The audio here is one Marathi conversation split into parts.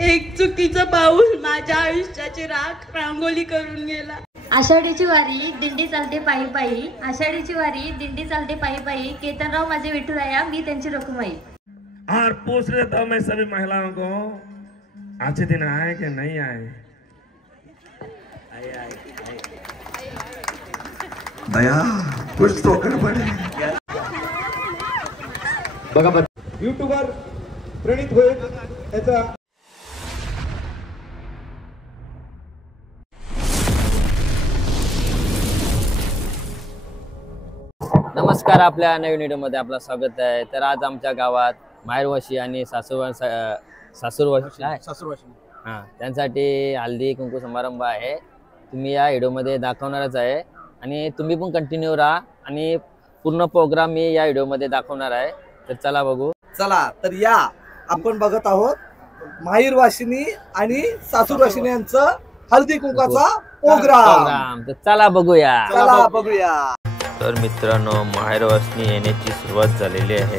एक चुकीचा पाऊल माझ्या आयुष्याची राख रांगोली करून गेला. आषाढीची वारी दिंडी चालते पायी पायी, आषाढीची वारी दिंडी चालते पायी पायी, केतनराव माझे विठुराया मी त्यांची रखुमाई. और पूछ लेता हूं मैं सभी महिलाओं को, अच्छे दिन आए कि नहीं आए? दया कुछ तो गडबड आहे. बघा युट्यूबर प्रणित होईल याचा नमस्कार. आपल्या नवीन व्हिडिओमध्ये आपलं स्वागत आहे. तर आज आमच्या गावात माहेरवाशी आणि सासूरवाशी हां त्यांसाठी हल्दी कुंकू समारंभ आहे. तुम्ही या व्हिडिओमध्ये दाखवणारच आहे आणि तुम्ही पण कंटिन्यू राहा आणि पूर्ण प्रोग्राम मी या व्हिडिओमध्ये दाखवणार आहे. तर चला बघू. चला तर या आपण बघत आहोत माहेरवाशिनी आणि सासूरवाशिनी यांचं हळदी कुंकाचा प्रोग्राम. तर चला बघूया. चला बघूया. तर मित्रांनो, माहेरवासनी येण्याची सुरुवात झालेली आहे.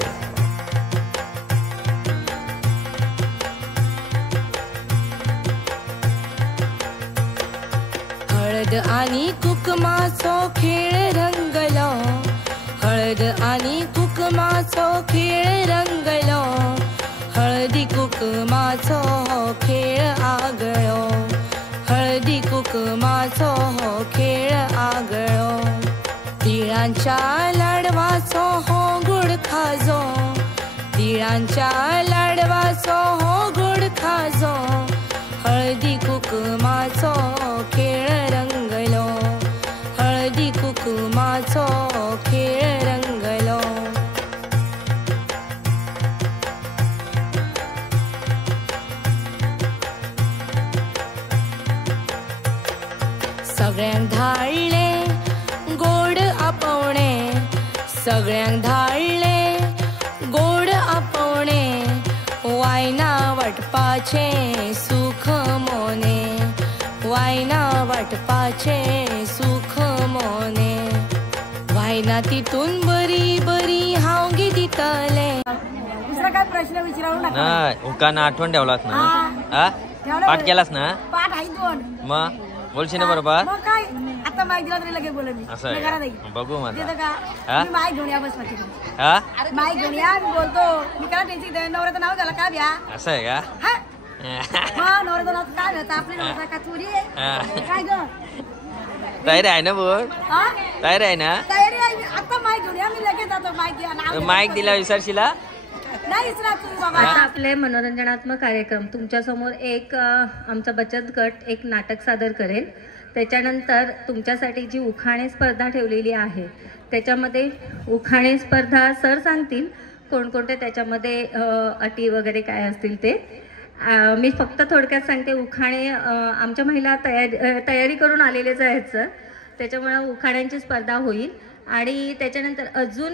हळद आणि कुकमाचो खेळ रंगलो, हळद आणि कुकमाचो खेळ रंगलो, हळदी कुकमाचो खेळ आगळो, हळदी कुकमाचो खेळ आगळो. तिळांच्या लाडवाचो हो गोड खाजो, तिळांच्या लाडवाचो हो गोड खाजो, हळदी कुकमाचो खेळ रंगलो, हळदी कुकमाचो खेळ रंगलो. सगळ्यांक धाडले गोड आपवणे, सगळ्यांक धाडले गोड आपवणे, वायना वाटपाचे सुख मोने, वायना वाटपाचे सुख मोने. वायना तितून बरी बरी हांव गे दितले. दुसरा काय प्रश्न विचारू नका. उकाना आठवण ठेवलास ना? हा पाठ केलास ना? पाठ आहे 2. मग बोलशी ना बरोबर. मग काय आता माहिती दिला तरी लगेच बोलले मी. असं आहे बघू माझा. मी माईक घेऊन या बस पाठी. हा माईक घेऊन या मी बोलतो. मी काय टेन्शन नवऱ्याचं नाव झालं का द्या. असं आहे का? हा नवऱ्याचं नाव काय घ्यायचं आपली नवरा का चोरी आहे काय ग? तयारी आहे ना बोल? तयारी आहे ना? तयारी आहे. आता माईक घेऊन या मी लगेच जातो. माईक घ्या. माईक दिला विसरशीला नाही विसरा तू बाबा. आता आपले मनोरंजनात्मक कार्यक्रम तुमच्या समोर एक आमचा बचत गट एक नाटक सादर करेल. त्याच्यानंतर तुमच्यासाठी जी उखाणे स्पर्धा ठेवलेली आहे त्याच्यामध्ये उखाणे स्पर्धा सर सांगतील कोणकोणते त्याच्यामध्ये अटी वगैरे काय असतील ते. मी फक्त थोडक्यात सांगते. उखाणे आमच्या महिला तयारी करून आलेलेच आहेत सर. त्याच्यामुळे उखाण्यांची स्पर्धा होईल आणि त्याच्यानंतर अजून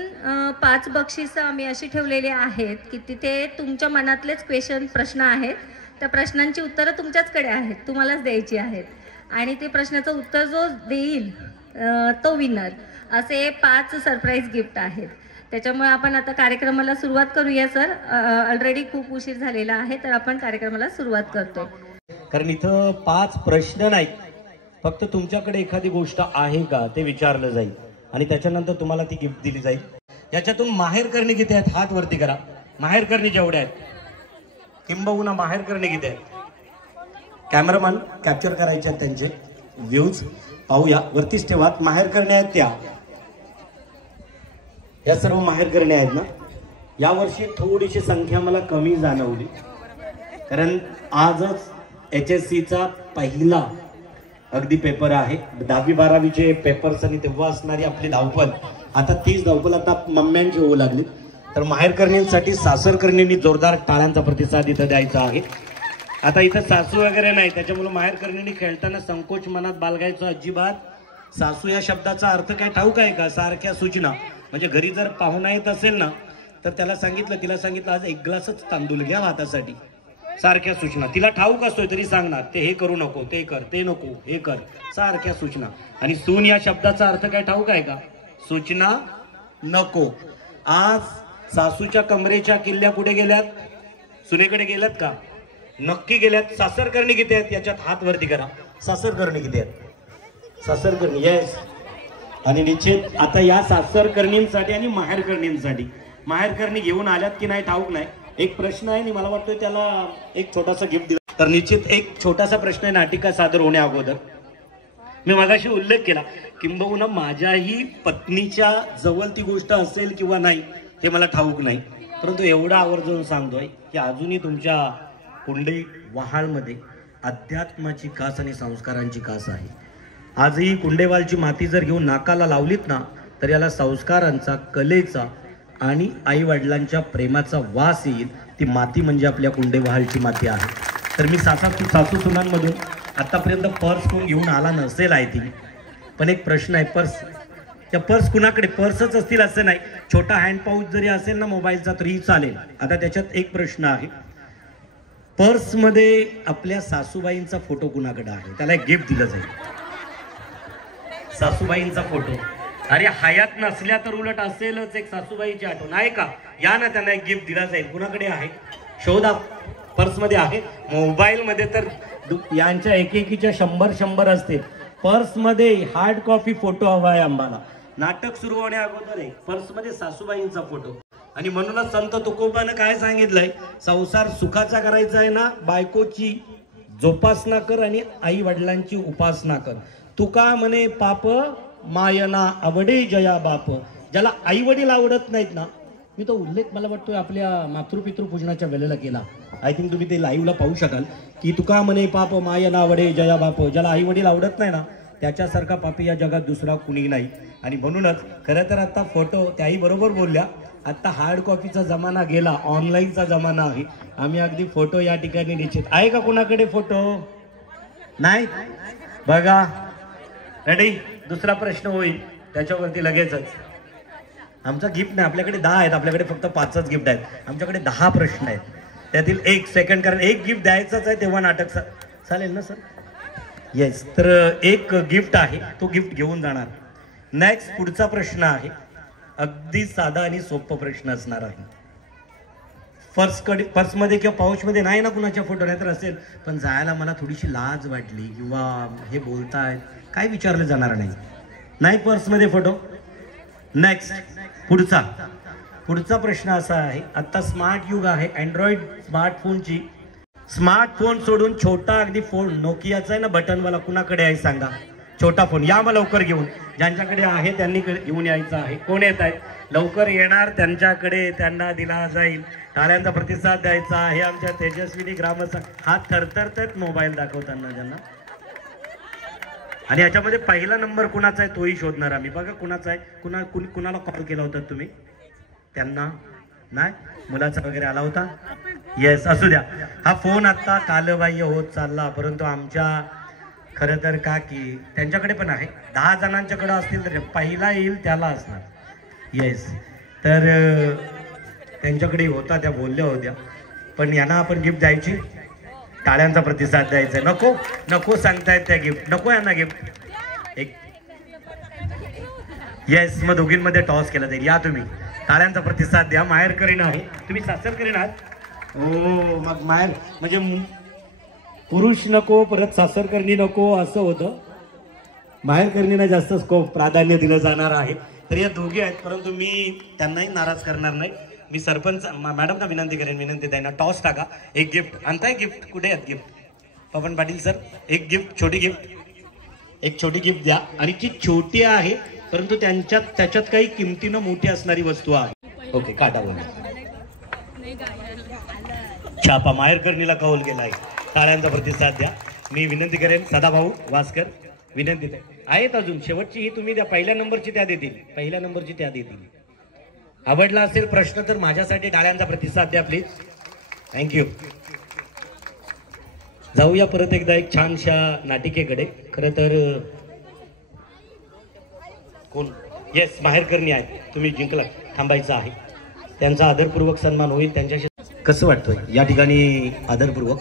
5 बक्षिसं आम्ही अशी ठेवलेली आहेत की तिथे तुमच्या मनातलेच प्रश्न आहेत. त्या प्रश्नांची उत्तरं तुमच्याचकडे आहेत, तुम्हालाच द्यायची आहेत आणि ते प्रश्नाचं उत्तर जो देईल तो विनर. असे 5 सरप्राईज गिफ्ट आहेत. त्याच्यामुळे आपण आता कार्यक्रमाला सुरुवात करूया सर. ऑलरेडी खूप उशीर झालेला आहे तर आपण कार्यक्रमाला सुरुवात करतोय. कारण इथं 5 प्रश्न नाहीत, फक्त तुमच्याकडे एखादी गोष्ट आहे का ते विचारलं जाईल आणि त्याच्यानंतर तुम्हाला ती गिफ्ट दिली जाईल. याच्यातून माहेर करणे किती आहेत हात वरती करा. माहेर करणे जेवढे आहेत किंबहुना माहेर करणे किती आहेत? कॅमेरामॅन कॅप्चर करायचे आहेत त्यांचे व्ह्यूज पाहूया. वरतीच ठेवा. माहेर करणे आहेत त्या या सर्व माहेर करणे आहेत ना. यावर्षी थोडीशी संख्या मला कमी जाणवली कारण आजच HSCचा पहिला अगदी पेपर आहे. 10वी 12वीचे पेपर्स आणि तेव्हा असणारी आपली धावपळ आता तीच धावपळ आता मम्म्यांची होऊ लागली. तर माहेर करण्यासाठी सासर करण्यानी जोरदार टाळ्यांचा प्रतिसाद इथं द्यायचा आहे. आता इथं सासू वगैरे नाही त्याच्यामुळे माहेर करण्यानी खेळताना संकोच मनात बाळगायचं अजिबात. सासू या शब्दाचा अर्थ काय ठाऊक आहे का? सारख्या सूचना. म्हणजे घरी जर पाहुणा येत असेल ना तर तिला सांगितलं आज 1 ग्लासच तांदूळ घ्या भातासाठी. सारख्या सूचना. तिला ठाऊक असतोय तरी सांगणार ते हे करू नको, ते कर, ते नको, हे कर. सारख्या सूचना. आणि सून या शब्दाचा अर्थ काय ठाऊक आहे का? सूचना नको. आज सासूच्या कमरेच्या किल्ल्या कुठे गेल्यात? सुनेकडे गेल्यात का? नक्की गेल्यात. सासरकर्णी किती आहेत याच्यात हात वरती करा. सासरकर्णी किती आहेत? सासरकर्णी येस. आणि निश्चित आता या सासरकर्णींसाठी आणि माहेरकर्णींसाठी, माहेरकर्णी घेऊन आल्यात की नाही ठाऊक नाही. एक प्रश्न आहे आणि मला वाटतं त्याला एक छोटासा गिफ्ट दिला. तर निश्चित एक छोटासा प्रश्न आहे नाटिका सादर होण्या अगोदर. मी मगाशी उल्लेख केला किंबहुना माझ्याही पत्नीच्या जवळ ती गोष्ट असेल किंवा नाही हे मला ठाऊक नाही, परंतु एवढा आवर्जून सांगतोय की अजूनही तुमच्या कुंडे वहाळमध्ये अध्यात्माची कास आणि संस्कारांची कास आहे. आजही कुंडेवालची माती जर घेऊन नाकाला लावलीत ना तर याला संस्कारांचा, कलेचा आणि आई वडिलांच्या प्रेमाचा वास येईल. ती माती म्हणजे आपल्या कुंडेवहाळची माती आहे. तर मी सासू सुनांमधून आतापर्यंत पर्स कोण घेऊन आला नसेल आय थिंक, पण एक प्रश्न आहे, पर्स त्या पर्स कुणाकडे? पर्सच असतील असं नाही, छोटा हँड पाऊच जरी असेल ना मोबाईलचा तरी चालेल. आता त्याच्यात एक प्रश्न आहे, पर्समध्ये आपल्या सासूबाईंचा फोटो कुणाकडे आहे? त्याला एक गिफ्ट दिलं जाईल. सासूबाईंचा फोटो. अरे हयात नसल्या तर उलट असेलच एक सासूबाईची आठवण आहे का? या ना, त्यांना एक गिफ्ट दिला जाईल. कुणाकडे आहे? शोधा. पर्समध्ये आहे. मोबाईलमध्ये तर यांच्या एकेकीच्या 100 असते. पर्समध्ये हार्ड कॉपी फोटो हवा आहे आम्हाला. नाटक सुरू होण्या अगोदर आहे पर्समध्ये सासूबाईंचा फोटो. आणि म्हणूनच संत तुकोबानं काय सांगितलंय, संसार सुखाचा करायचा आहे ना, बायकोची जोपासना कर आणि आई वडिलांची उपासना कर. तुका म्हणे पाप मायना आवडे जया बाप. ज्याला आई वडील आवडत नाहीत ना, मी तो उल्लेख मला वाटतोय आपल्या मातृपितृपूजनाच्या वेळेला केला. आय थिंक तुम्ही ते लाईव्हला पाहू शकाल की तुका म्हणे पाप मायना आवडे जया बाप. ज्याला आई वडील आवडत नाही ना त्याच्यासारखा पापी या जगात दुसरा कुणी नाही. आणि म्हणूनच खरं तर आता फोटो त्याही बरोबर बोलल्या, आता हार्ड कॉपीचा जमाना गेला, ऑनलाईनचा जमाना आहे. आम्ही अगदी फोटो या ठिकाणी निश्चित आहे का कुणाकडे फोटो? नाही बघा. रेडी? दुसरा प्रश्न होईल त्याच्यावरती लगेचच. आमचा गिफ्ट नाही, आपल्याकडे 10 आहेत, आपल्याकडे फक्त 5च गिफ्ट आहेत. आमच्याकडे 10 प्रश्न आहेत, त्यातील 1 सेकंड, कारण एक गिफ्ट द्यायचंच आहे तेव्हा नाटक चालेल ना सर? येस. तर एक गिफ्ट आहे, तो गिफ्ट घेऊन जाणार. नेक्स्ट पुढचा प्रश्न आहे, अगदी साधा आणि सोपा प्रश्न असणार आहे. पर्समध्ये किंवा पाऊचमध्ये नाही ना कुणाच्या फोटो? नाही तर असेल, पण जायला मला थोडीशी लाज वाटली किंवा हे बोलतायत काय विचारलं जाणार नाही. नाही पर्समध्ये फोटो. नेक्स्ट पुढचा प्रश्न असा आहे, आता स्मार्ट युग आहे, अँड्रॉइड स्मार्टफोनची, स्मार्टफोन सोडून छोटा अगदी फोन नोकियाचा आहे ना बटनवाला, कुणाकडे आहे सांगा? छोटा फोन. या मग लवकर घेऊन, ज्यांच्याकडे आहे त्यांनी घेऊन यायचं आहे. कोण येत आहेत? लवकर येणार त्यांच्याकडे त्यांना दिला जाईल. टाळ्यांचा प्रतिसाद द्यायचा आहे. आमच्या तेजस्विनी ग्रामस्थ हात थरथरतात मोबाईल दाखवताना ज्यांना. आणि याच्यामध्ये पहिला नंबर कुणाचा आहे तोही शोधणार आम्ही. बघा कुणाचा आहे, कुणाला कॉल केला होता तुम्ही? त्यांना नाही, मुलाचा वगैरे आला होता? येस, असू द्या. हा फोन आता कालबाह्य होत चालला, परंतु आमच्या खरं तर काकी त्यांच्याकडे पण आहे. 10 जणांच्याकडे असतील तर पहिला येईल त्याला असणार. येस, तर त्यांच्याकडे होता, त्या बोलल्या होत्या. पण यांना आपण गिफ्ट द्यायची, टाळ्यांचा प्रतिसाद द्यायचा. नको नको सांगतायत त्या गिफ्ट, नको यांना गिफ्ट. एक येस, मग दोघींमध्ये टॉस केला जाईल. या तुम्ही, टाळ्यांचा प्रतिसाद द्या. माहेर करीन आहे, तुम्ही सासर करीन आहात. हो, मग माहेर म्हणजे पुरुष नको, परत सासरकर्णी नको असं होतं. माहेरकर्णींना जास्त स्कोप प्राधान्य दिलं जाणार आहे. तर या दोघी आहेत, परंतु मी त्यांनाही नाराज करणार नाही. मी सरपंच मॅडमना विनंती करेन, विनंती त्यांना टॉस टाका. एक गिफ्ट आणताय? गिफ्ट कुठे आहेत? गिफ्ट पवन पाटील सर, एक गिफ्ट, छोटी गिफ्ट, एक छोटी गिफ्ट द्या. आणि जी छोटी आहे परंतु त्याच्यात काही किमतीनं मोठी असणारी वस्तू आहे. ओके, काटा बोला. छापा माहेरकर्णीला कौल गेलाय. टाळ्यांचा प्रतिसाद द्या. मी विनंती करेन सदाभाऊ वास्कर, विनंती आहेत अजून. शेवटची ही तुम्ही द्या, पहिल्या नंबरची त्या देतील, पहिल्या नंबरची त्या देतील. आवडला असेल प्रश्न तर माझ्यासाठी टाळ्यांचा प्रतिसाद द्या प्लीज. थँक्यू. जाऊया परत एकदा एक छानशा नाटिकेकडे. खरं तर कोण? येस, माहेरकर्णी आहेत, तुम्ही जिंकला. थांबायचं आहे, त्यांचा आदरपूर्वक सन्मान होईल. त्यांच्याशी कसं वाटतंय? या ठिकाणी आदरपूर्वक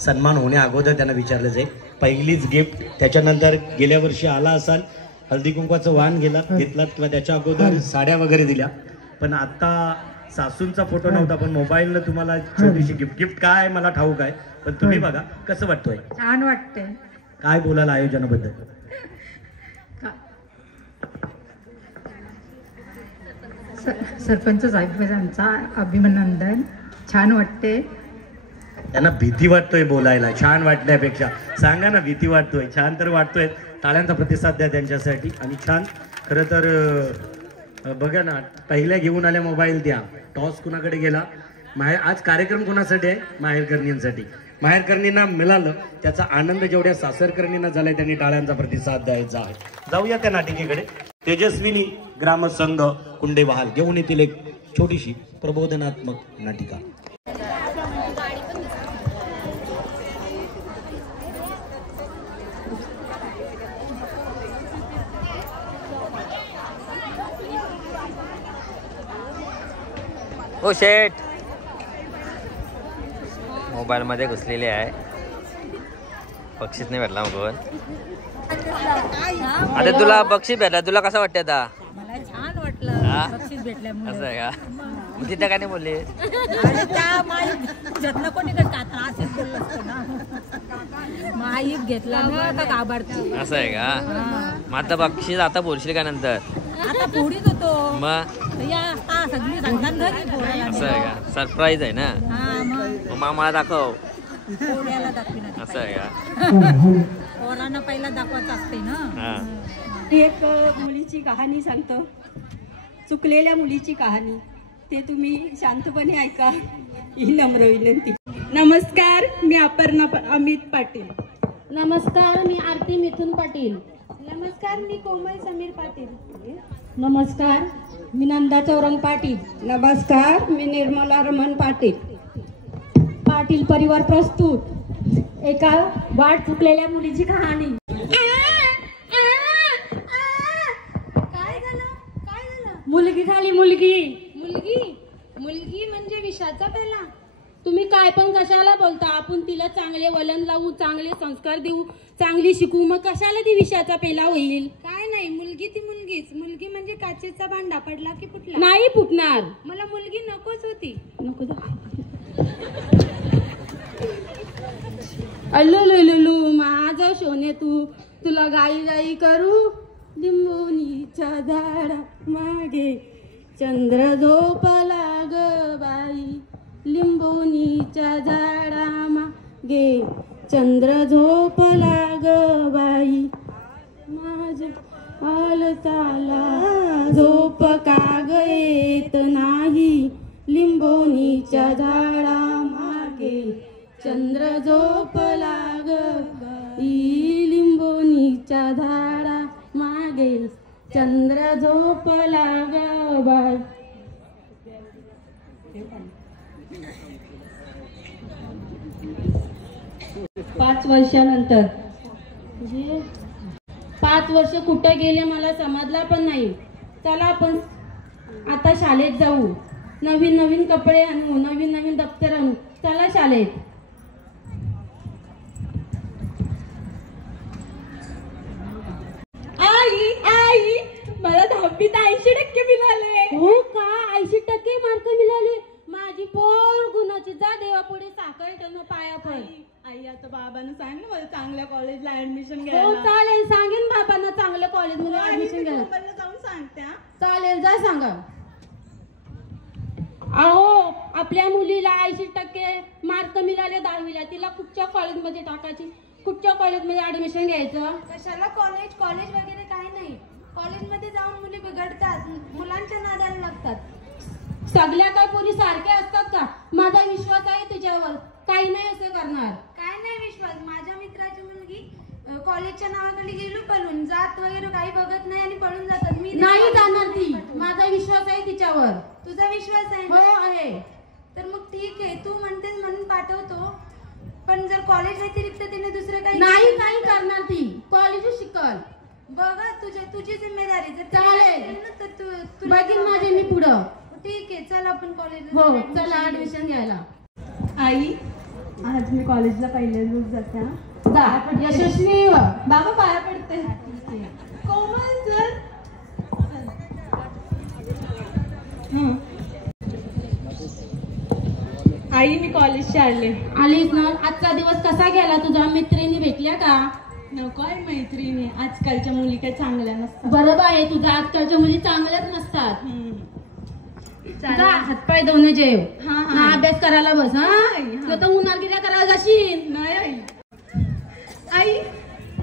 सन्मान होण्या अगोदर त्यांना विचारलं जाईल. पहिलीच गिफ्ट, त्याच्यानंतर गेल्या वर्षी आला असाल हळदी कुंकवाचं वाण घेतलात किंवा त्याच्या अगोदर साड्या वगैरे दिल्या, पण आता सासूंचा फोटो नव्हता पण मोबाईलनं तुम्हाला छोटीशी गिफ्ट काय मला ठाऊक आहे, पण तुम्ही बघा कसं वाटतोय? छान वाटतंय. काय बोलाल आयोजनाबद्दल? सरपंच साहेबांचा अभिनंदन. छान वाटते. त्यांना भीती वाटतोय बोलायला, छान वाटण्यापेक्षा. सांगा ना, भीती वाटतोय, छान तर वाटतोय. टाळ्यांचा प्रतिसाद द्या त्यांच्यासाठी. आणि छान. खरं तर बघा ना, पहिल्या घेऊन आल्या मोबाईल द्या, टॉस कुणाकडे गेला? आज कार्यक्रम कोणासाठी आहे? माहेरकर्णींसाठी. माहेरकर्णींना मिळालं त्याचा आनंद जेवढ्या सासरकर्णींना झालाय त्यांनी टाळ्यांचा प्रतिसाद द्यायचा आहे. जाऊया त्या नाटिकेकडे. तेजस्विनी ग्रामसंघ कुंडेबहाल घेऊन येतील एक छोटीशी प्रबोधनात्मक नाटिका. ओ शेट, मोबाईल मध्ये घुसलेले आहे. बक्षीस नाही भेटला मग. आता तुला बक्षीस भेटला, तुला कसं वाटतं आता? मला छान वाटलं बक्षीस भेटल्यामुळे. असं आहे का? मग तिथं काय नाही बोलले? जतन कोणी करतात असंच बोललं असतं ना. माईक घेतला ना का घाबरते. असं आहे का? मग आता बक्षीस आता बोलशील का नंतर? आता पुढीच होतो मग सगळी सांगतात घरी. असं आहे का? सरप्राईज आहे ना? मग मामाला दाखव. असं आहे का? पोरांना पहिला दाखवायचं असते ना. एक मुलीची कहाणी सांगतो, चुकलेल्या मुलीची कहाणी. ते तुम्ही शांतपणे ऐका ही नम्र विनंती. नमस्कार, मी अपर्णा अमित पाटील. नमस्कार, मी आरती मिथुन पाटील. नमस्कार, मी कोमल समीर पाटील. नमस्कार, मी नंदा चौरंग पाटील. नमस्कार, मी निर्मला रमण पाटील. पाटील परिवार प्रस्तुत एका वाट चुकलेल्या मुलीची कहाणी. काय झालं? मुलगी झाली. मुलगी मुलगी म्हणजे विषाचा पेला. तुम्ही काय पण कशाला बोलता? आपण तिला चांगले वलन लावू, चांगले संस्कार देऊ, चांगली शिकू, मग कशाला ती विषाचा पेला होईल? काय नाही, मुलगी ती मुलगीच. मुलगी म्हणजे काचेचा भांडा, पडला की फुटला. नाही फुटणार. मला मुलगी नकोच होती. नको. अल्लू माझं सोने तू, तुला गाई गाई करू लिंबोनीच्या झाडा मागे. चंद्र झोपला ग बाई, लिंबोनीच्या झाडा मागे. चंद्र झोपला ग बाई, माझ्या हालचाला झोप का ग येत नाही. लिंबोनीच्या झाडा मागे चंद्र झोपला ग बाई, लिंबोनीच्या झाडा मागे चंद्र झोपला ग बाई. 5 वर्षानंतर 5 वर्ष कुठे गेले मला समजला पण नाही. चला आपण आता शाळेत जाऊ, नवीन नवीन कपडे आणू, नवीन नवीन दप्तर आणू. चला शाळेत. आई मला 10वीत 80% मिळाले. हो का? 80% मार्क मिळाले. माझी पोर गुणाची. जा देवापुढे साखर ठेवून पाया पड. आई आता बाबांना सांग ना मला चांगल्या कॉलेजला ऍडमिशन हो घ्यायला. चालेल, सांगेन बाबांना चांगल्या कॉलेजमध्ये ऍडमिशन घ्यायला. जाऊन सांगते. चालेल, जा सांगा. अहो, आपल्या मुलीला 80% मार्क मिळाले 10वीला. तिला कुठच्या कॉलेजमध्ये टाकायची, कुठच्या कॉलेजमध्ये ऍडमिशन घ्यायचं? कशाला कॉलेज वगैरे काही नाही. कॉलेजमध्ये जाऊन मुली बिघडतात, मुलांच्या नादाला लागतात. सगळ्या काय पोरी सारख्या असतात का? माझा विश्वास आहे तुझ्यावर, काही नाही असं करणार. काय नाही विश्वास. माझ्या मित्राची मुलगी कॉलेजच्या नावाखाली गेलो पळून, जात वगैरे काही बघत नाही आणि पळून जातात. मी नाही जाणार ती. माझा विश्वास आहे तिच्यावर. तुझा विश्वास आहे? हो आहे. तर मग ठीक आहे, तू म्हणतेस म्हणून पाठवतो. पण जर कॉलेज व्यतिरिक्त तिने दुसरं काही नाही करणार ती. कॉलेज शिकल. बघा तुझी जिम्मेदारी. जर चालेल तर तू बघीन माझे मी पुढं. ठीक आहे, चल आपण कॉलेज. हो चला ऍडमिशन घ्यायला. आई आज मी कॉलेजला पहिल्या दिवस जाते. यशस्वी बाबा पाया पडते. कोमल सर आई मी कॉलेजच्या आलीस ना. आजचा दिवस कसा गेला तुझा? मैत्रिणी भेटल्या का? नको आहे मैत्रिणी, आजकालच्या मुली काय चांगल्या नसतात. बरोबर आहे तुझा, आजकालच्या मुली चांगल्याच नसतात. जा हातपाय धुवून जेव. ना अभ्यास करायला बस. हा तर उन्हाळगिऱ्या करायला जाशील. नाही आई. आई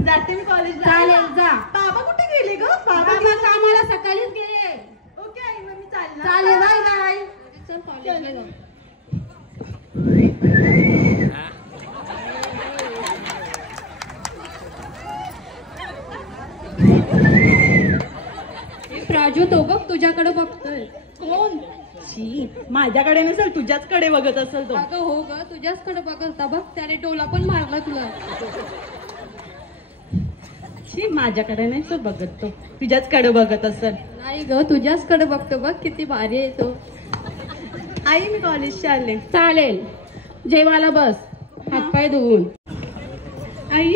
जाते मी कॉलेजला. चालेल जा. बाबा कुठे गेले ग? बाबा कामाला सकाळीच गेले. ओके आई, मग मी चालले. चालेल बाय बाय. चल कॉलेजला जाऊ. राजू तो बघ तुझ्याकडे बघतोय. कोण? शी, माझ्याकडे नसेल तुझ्याचकडे बघत असेल तो. अगं हो ग, तुझ्याचकडे बघत होता बघ. त्याने डोला पण मारला तुला. शी, माझ्याकडे नाही सर बघत तो, तुझ्याचकडे बघत असेल. नाही ग, तुझ्याचकडे बघतो बघ. किती भारी आहे तो. आई मी कॉलेजच्या आले. चालेल जेवायला बस हातपाय धुवून. आई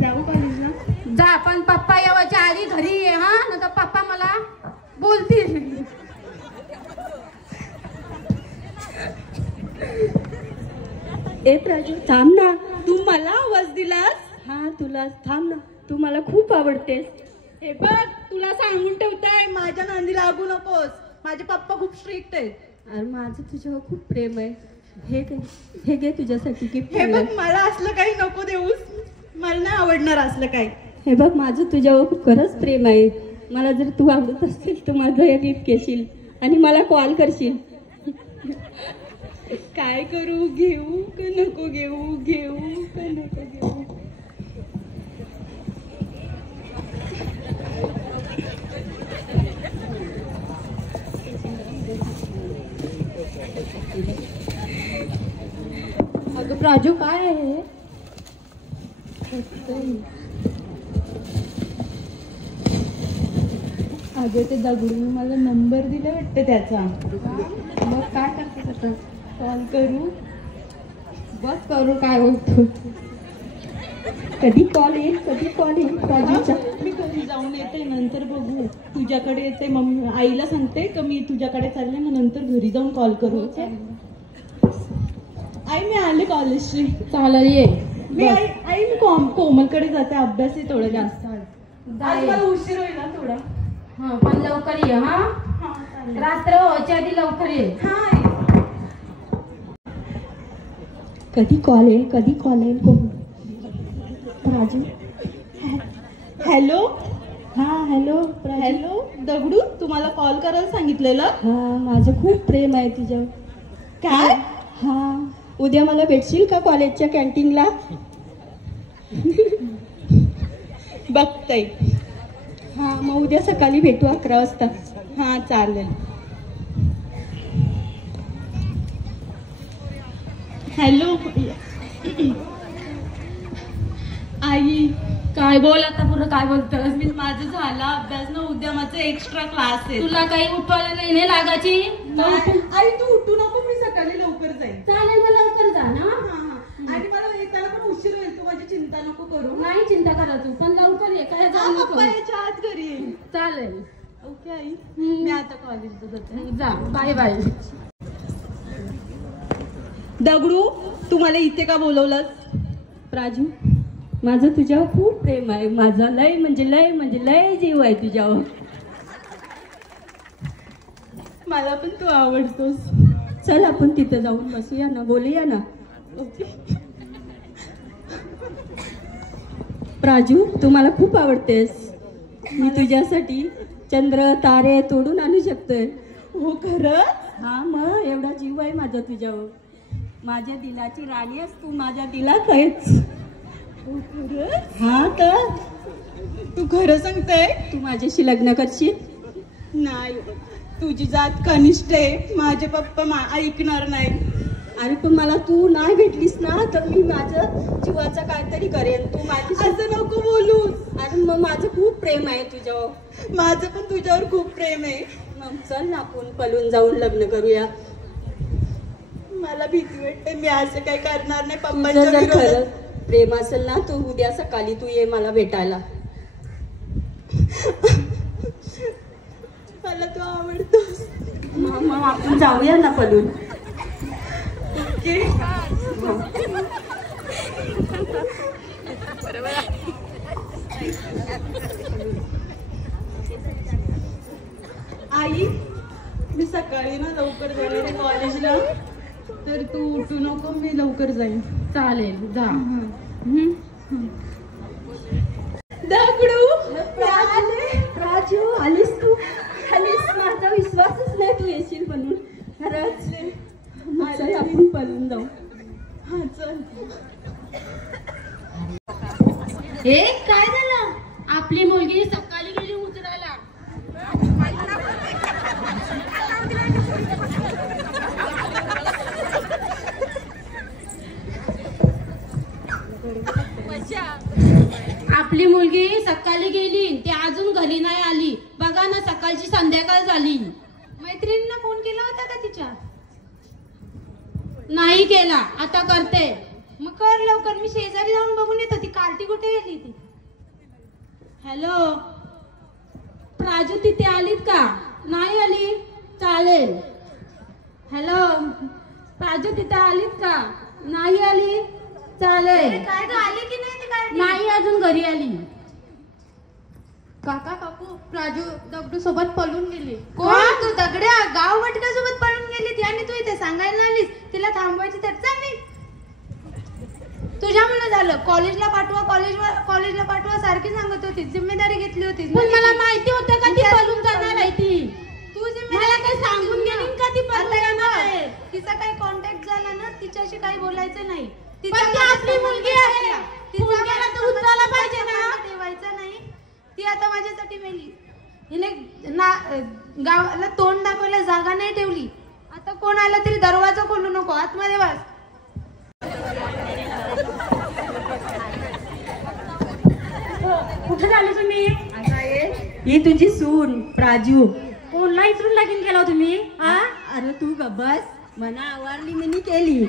जाऊ कॉलेजला? जा पण पप्पा येवाच्या आधी घरी ये. हा ना तर पप्पा मला बोलतील. ए प्राजू थांब ना, तू मला आवाज दिलास? हा तुला थांब ना, तू मला खूप आवडतेस. हे बघ तुला सांगून ठेवताय, माझ्या नांदी लागू नकोस. माझे पप्पा खूप स्ट्रिक्ट आहेत. अरे माझं तुझ्यावर खूप प्रेम आहे. हे घे तुझ्यासाठी गिफ्ट. हे बघ मला असलं काही नको देऊस, मला नाही आवडणार असलं काही. हे बघ माझं तुझ्यावर खूप खरंच प्रेम आहे. मला जर तू आवडत असेल तर माझं हे गिफ्ट घेशील आणि मला कॉल करशील. काय करू, घेऊ का नको घेऊ, घेऊ का नको घेऊ? अगं प्राजू काय आहे? अगं ते दगडून मला नंबर दिला वाटतं त्याचा. मग काय करते आता? कॉल करू? बस करू काय होतो. कधी कॉल येईल, कधी कॉल येईल प्राजूचा? मी घरी जाऊन येते, नंतर बघू. तुझ्याकडे येते, मम्मी आईला सांगते का मी तुझ्याकडे चालले, मग नंतर घरी जाऊन कॉल करू. आई मी आले कॉलेजची. चालेल ये. मी आई मी कोमलकडे जाते, अभ्यास आहे थोडं जास्त. मला उशीर होईल ना थोडा. हा पण लवकर ये. हा रात्र व्हायच्या आधी लवकर ये. कधी कॉल येईल, कधी कॉल येईल कोमल? राजू हॅलो. हा हॅलो हॅलो दगडू, तुम्हाला कॉल करायला सांगितलेलं. हा माझं खूप प्रेम आहे तुझ्यावर. काय? हा उद्या मला भेटशील का कॉलेजच्या कॅन्टीनला? बघताय. हा मग उद्या सकाळी भेटू 11 वाजता. हा चालेल. हॅलो आई. काय बोल आता पुढं काय बोलतोस? मी माझं झाला अभ्यास ना, उद्या माझं एक्स्ट्रा क्लास आहे. तुला काही उठवायला नाही लागायची? आई तू उठू नको, मी सकाळी लवकर जाईल. चालेल मग लवकर जा ना. आणि मला येताना पण उशीर होईल, तू माझी चिंता नको करू. नाही चिंता करा तू, पण लवकर ये. काय जाऊ नको. पप्पा याच्या आत घरी येईल. चालेल. ओके आई, मी आता कॉलेजला जाते. जा बाय बाय. दगडू तू मला इथे का बोलवलंस? प्राजू माझं तुझ्यावर खूप प्रेम आहे. माझा लय म्हणजे लय जीव आहे तुझ्यावर. मला पण तू आवडतोस. चल आपण तिथं जाऊन बसूया ना, बोलूया ना. प्राजू तू मला खूप आवडतेस. मी तुझ्यासाठी चंद्र तारे तोडून आणू शकतोय. हो खरं? हा मग एवढा जीव आहे माझा तुझ्यावर. माझ्या दिलाची राणी आहेस तू, माझ्या दिलात आहेस. हा तर तू खरं सांगते? तू माझ्याशी लग्न करशील? नाही, तुझी जात कनिष्ठ आहे, माझे पप्पा ऐकणार नाही. अरे पण मला तू नाही भेटलीस ना तर मी माझं जीवाचं काहीतरी करेन. तू माझी असं नको बोलूस. अरे मग माझं खूप प्रेम आहे तुझ्यावर. माझं पण तुझ्यावर खूप प्रेम आहे. मग चल ना आपण पळून जाऊन लग्न करूया. मला भीती वाटते, मी असं काही करणार नाही. पप्पांच्या विरोधात प्रेम असेल ना तू उद्या सकाळी तू ये मला भेटायला. मला तू आवडतोस. मग आपण जाऊया ना पळून. आई मी सकाळी ना लवकर जाणार आहे कॉलेजला, तर तू उठू नको, मी लवकर जाईन. चालेल जा. दगडू राजू आलीस तू? आलीस? माझा विश्वासच नाही तू येशील म्हणून. खरंच चल आपण पळून जाऊ. हा चल. हे काय झालं? आपली मुलगी सकाळी गेली उतरायला. आपली मुलगी सकाळी गेली, ती अजून घरी नाही आली. बघा ना, सकाळची संध्याकाळ झाली. मैत्रिणींना फोन केला होता का तिच्या? नाही केला, आता करते. मग कर लवकर, मी शेजारी जाऊन बघून येतो ती कार्टी कुठे गेली ती. हॅलो प्राजू, तिथे आलीत का? नाही आली? चालेल. हॅलो प्राजू, तिथे आलीत का? नाही आली? चालेल. काय ग, आली की नाही ती कार्टी? नाही अजून घरी आली. काका काकू, प्राजू दगडू सोबत पळून गेली. कोण? तू दगड्या गाव वटका सोबत पळून गेली ती, आणि तू इथे सांगायला आलीस तिला थांबवायची तर चालली. तुझ्यामुळे झालं. कॉलेजला पाठवा, कॉलेजला पाठवा सारखी सांगत होती, जिम्मेदारी घेतली होती. पण मला माहिती होतं का ती पळून जाणार आहे. ती तू मला काही सांगून गेली का ती पळून जाणार आहे? तिचा काही कॉन्टॅक्ट झाला ना, तिच्याशी काही बोलायचं नाही. पण ती आपली मुलगी आहे, मुलग्याला तर उचलायला पाहिजे ना. ठेवायचं नाही. ती आता माझ्यासाठी मेली. हिने गावाला तोंड दाखवायला जागा नाही ठेवली. आता कोण आलं तरी दरवाजा खोलू नको, आतमध्ये बस. कुठे झाले तुम्ही? ही तुझी सून प्राजू. कोणला इचरून लागून गेला तुम्ही? अरे तू ग बस, मना आवडली मी केली.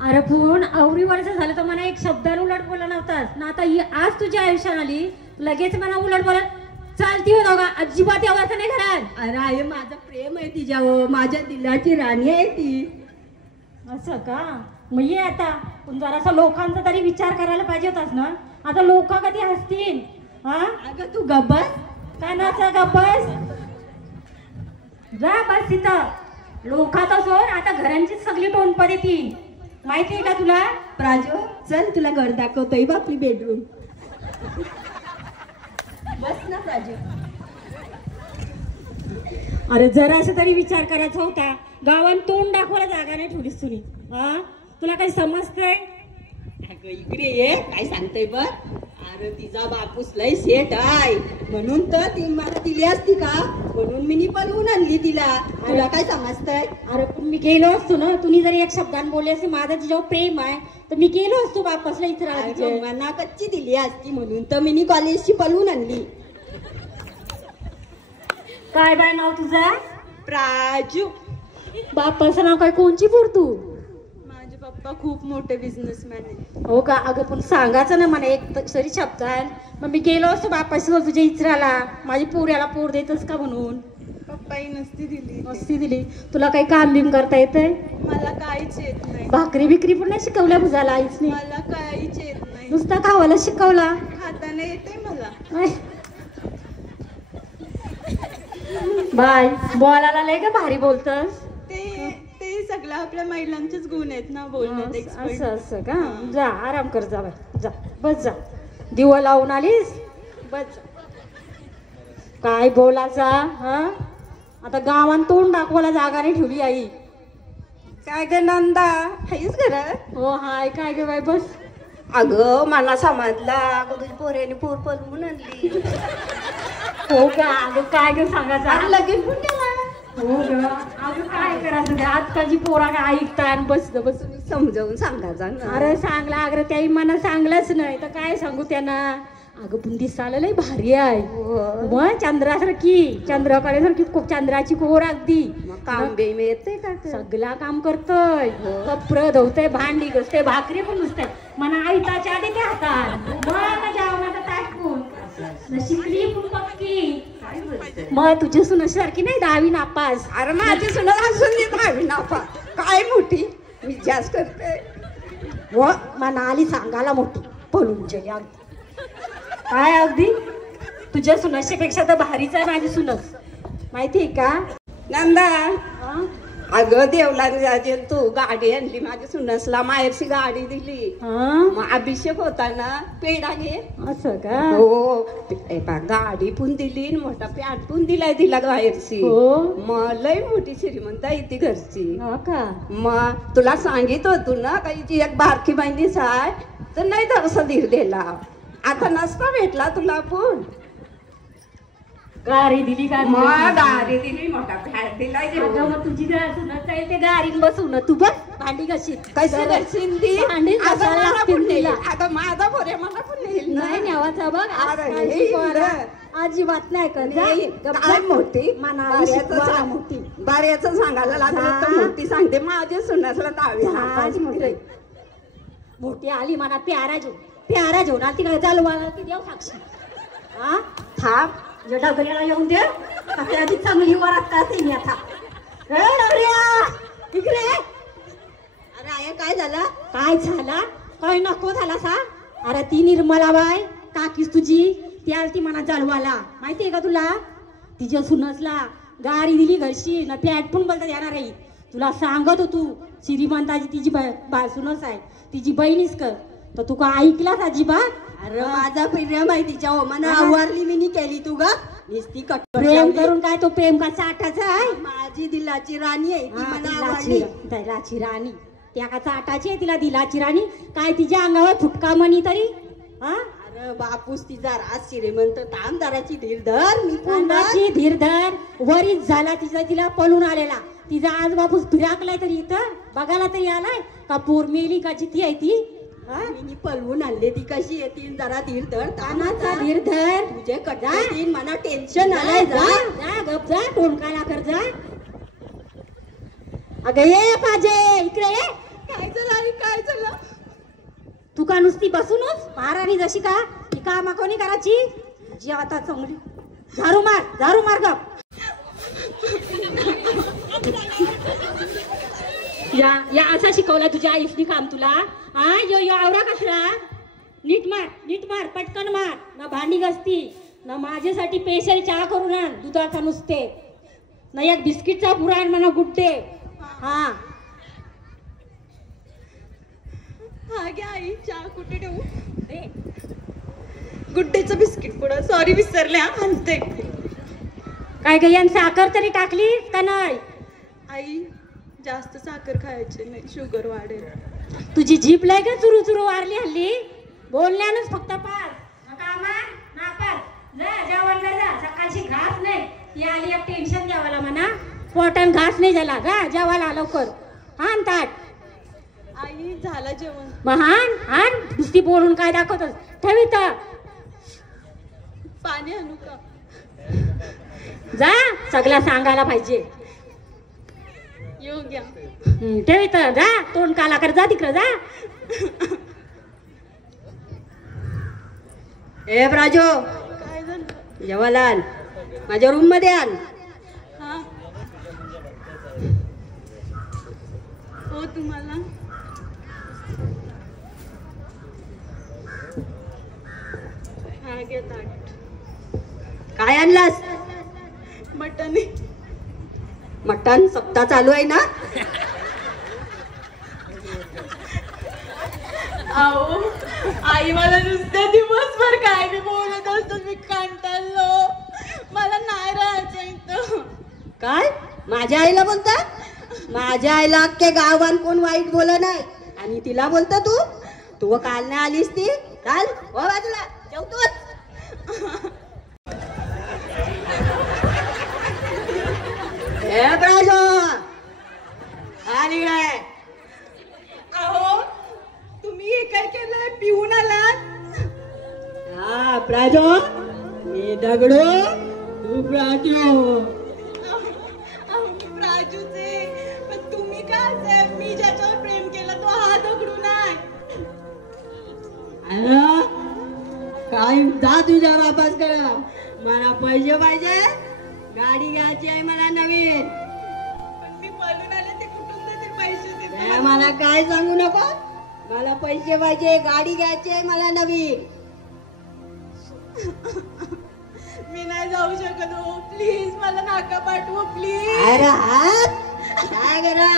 अरे पण आवरी वर्ष झालं तर मला एक शब्दाला उलट बोलला नव्हतास ना, आता ही आज तुझ्या आयुष्यात आली लगेच मला उलट बोलत चालती हो दोघा. अजिबात यावं नाही घरात. अरे आई, माझं प्रेम आहे तिच्यावर, माझ्या दिलाची राणी आहे ती. असं का? मग ये आता. पण जरासा लोकांचा तरी विचार करायला पाहिजे होतास ना. आता लोक कधी हसतील? हा अगं तू गब्बस. काय नाचा गब्बस? जा बस तिथं. लोकात असो आता घरांची सगळी टोनपण येते, माहितीये का तुला? प्राजू चल, तुला घर दाखवतोय बा आपली बेडरूम. बस ना प्राजू. अरे जरासा तरी विचार करायचा होता. गावात तोंड दाखवायला जागा नाही ठेवलीस तुम्ही. हा तुला काही समजतंय? अगं इकडे ये, काय सांगते बर. अरे तिचा बापूस लय सेट आहे म्हणून तर ती मला दिली असती का, म्हणून मी पळवून आणली तिला. तुला काय समजतंय? अरे पण मी गेलो असतो ना, तुम्ही जरी एक शब्दान बोलले असते माझं तिच्यावर प्रेम आहे तर मी गेलो असतो बापसला इथं. मना कच्ची दिली असती म्हणून तर मी कॉलेजची पळवून आणली. काय बाय नाव तुझा? प्राजू. बापाचं नाव काय? कोणची पोर तू? माझे पप्पा खूप मोठे बिझनेसमॅन आहे. हो का? अगं पण सांगायचं ना मला एक तरी शब्द आहे. मग मी गेलो असतो बापाशी तुझ्या इचराला, माझी पोऱ्याला पोर देतच का म्हणून. पप्पाही नसती दिली. नसती दिली. तुला काही काम बिम करता येतंय? मला काहीच येत नाही. भाकरी बिकरी पण नाही शिकवल्या भुजाला आईच नाही? मला काहीच येत नाही. नुसता खावायला शिकवला? खाताना येते मला. बाय बोलायला लय का भारी बोलतस. ते सगळं आपल्या महिलांचेच गुण आहेत ना बोलण्यात. असं असं का? जा आराम कर, जा बाय जा, बस जा. दिवा लावून आलीस, बस. काय बोलायचा? हा आता गावात तोंड दाखवायला जागा नाही ठेवली आई. काय ग नंदा, हायच घरात? हो हाय. काय ग बाय बस. अगं मला समजला, अगं तुझी पोऱ्याने पोर पळवून आणली. हो का? अगं काय ग सांगायचं? लगेच पण केला. हो ग. अगं काय करायचं? आजकालची पोरा काय ऐकता बसलं बस. समजावून सांगायचा ना. अरे सांगला अगं त्याही मला सांगलंच नाही तर काय सांगू त्यांना. अगं पण दिसायला लय भारी आहे. मग चंद्रासारखी, चंद्रकळेसारखी चंद्राची कोर अगदी. काम बेम येते का? सगळा काम करतोय. कपडे धुतय, भांडी घासते, भाकरी पण नुसते. मला आईताच्या आधी ते हातात टाकून शिकली पण पक्की. मग तुझी सुनासारखी नाही 10वी नापास. अरे माझी सुना असून 10वी नापास. काय मोठी मी जास्त करते व मना आली सांगायला मोठी पळून गेली अगदी काय अगदी तुझ्या सुनाशीपेक्षा तर भारीच आहे माझी सुनस माहितीये का नंदा अगं देवला जायचे तू गाडी आणली माझ्या सुनसला माहेरची गाडी दिली मग अभिषेक होता ना पेढा घे असं का हो गाडी पण दिली मोठा पॅट पण दिलाय तिला बाहेरची मग लय मोठी श्रीमंत आहे ती घरची का मग तुला सांगित होतो ना काही एक बारकी बहिणीच आहे तर नाही तसा धीर दिला आता नसता भेटला तुला पण गाडी दिली का गाडी दिली मोठा फॅट दिलाय मग तुझी सुनत जाईल ते गाडीन बसवून तू बस भांडी कशी कशी करशील ती भांडी आता माझा बोरे मला पण नेईल नाही न्यावाचा बघ अजिबात नाही काय मोठी मोठी बाऱ्याचं सांगायला लागलं तर मोठी सांगते माझ्या सुनासला दहावी मोठी आली म्हणा प्यारा घेऊन आली तिकडे चालू मला ती देव साक्षी हा थांब डगऱ्याला येऊन दे आधी चांगली वरात मी आता इकडे अरे आया काय झाला काय नको झाला सा अरे ती निर्मला बाय काकीस तुझी ती आलती मना चालवाला माहितीये का तुला तिच्या सुनसला गाडी दिली घरशी ना पॅट पण बोलता येणार आहे तुला सांगत हो तू श्रीमंताची तिची सुनस आहे तिची बहिणीच कर तर तू का ऐकलास अजिबात अरे माझा प्रेम आहे तिच्या मना आवरली मी केली तू गा नुसती प्रेम करून काय तो प्रेम का चाटाचा आहे माझी दिलाची राणी आहे ती मला आवडली दिलाची राणी त्या का चाटाची आहे तिला दिलाची राणी काय तिच्या अंगावर फुटका म्हणी तरी हा अरे बापूस तिचा राज श्रीमंत तामदाराची धीरधर मी तामदाराची धीरधर वरीच झाला तिला पळून आलेला तिचा आज बापूस फिराकलाय तरी इथं बघायला तरी आलाय का पोर मेली का जिती आहे ती मी पळवून आणले ती कशी येतील जरा धीरधर तानाचा धीरधर तुझे कटातील मला टेन्शन आलंय जा गप जा टोनकाला कर जा अगं ये पाजे इकडे ये काय झालं तू का नुसती बसूनच महाराणी जशी का ती कामा कोणी करायची जी आता चांगली झारू मार गप या असा शिकवला तुझ्या आईसनी काम तुला हा यो आवरा कसला नीट मार पटकन मार ना भांडी घसती ना माझ्यासाठी स्पेशल चहा करून आण दुधाचा नुसते ना एक बिस्किटचा पुराण म्हणा गुड्डे हा घ्या आई चहा कुठे ठेवू गुड्डेचं बिस्किट पुढं सॉरी विसरले आणते काय ग यान साखर तरी टाकली का नाही आई जास्त साखर खायची नाही शुगर वाढेल तुझी जीभ लय का चुरू वारली हल्ली बोलण्यानच फक्त पास जेवण जा सकाळची घास नाही ती आली एक टेन्शन द्यावाला म्हणा पोटान घास नाही झाला गा जेवायला लवकर हान ताट आई झालं जेवण महान हान नुसती बोलून काय दाखवतस ठेवित पाणी आणू का जा सगळा सांगायला पाहिजे योग्य ठेवित जा तोंड काला कर जा तिकडं जा ए प्राजो काय झालं जेवायला आण माझ्या रूम मध्ये आण हो तुम्हाला हा घे ताट काय आणलास मटन सप्ताह चालू आहे ना आओ आई मला नुसतं दिवसभर काय बी बोलत असतो मी कंटाळलो मला नाही राहायचं इथं काय माझ्या आईला बोलता माझ्या आईला अख्ख्या गावात कोण वाईट बोल नाही आणि तिला बोलता तू काल नाही आलीस ती काल हो बाजूला जेवतोच प्राजो आली काय अहो तुम्ही हे काय केलंय पिऊन आलात हा प्राजो मी दगडो तू प्राजो मी प्राजूचे पण तुम्ही काय साहेब मी ज्याच्यावर प्रेम केलं तो हा दगडू नाही काय जा तुझ्या बापास करा मला पैसे पाहिजे गाडी घ्यायची आहे मला नवीन पण मी पळून आले ते कुठून देतील पैसे मला काय सांगू नको. मला पैसे पाहिजे, गाडी घ्यायची मला नवीन. मी नाही जाऊ शकत हो, प्लीज मला नाका पाठवू प्लीज. अरे हात काय करा.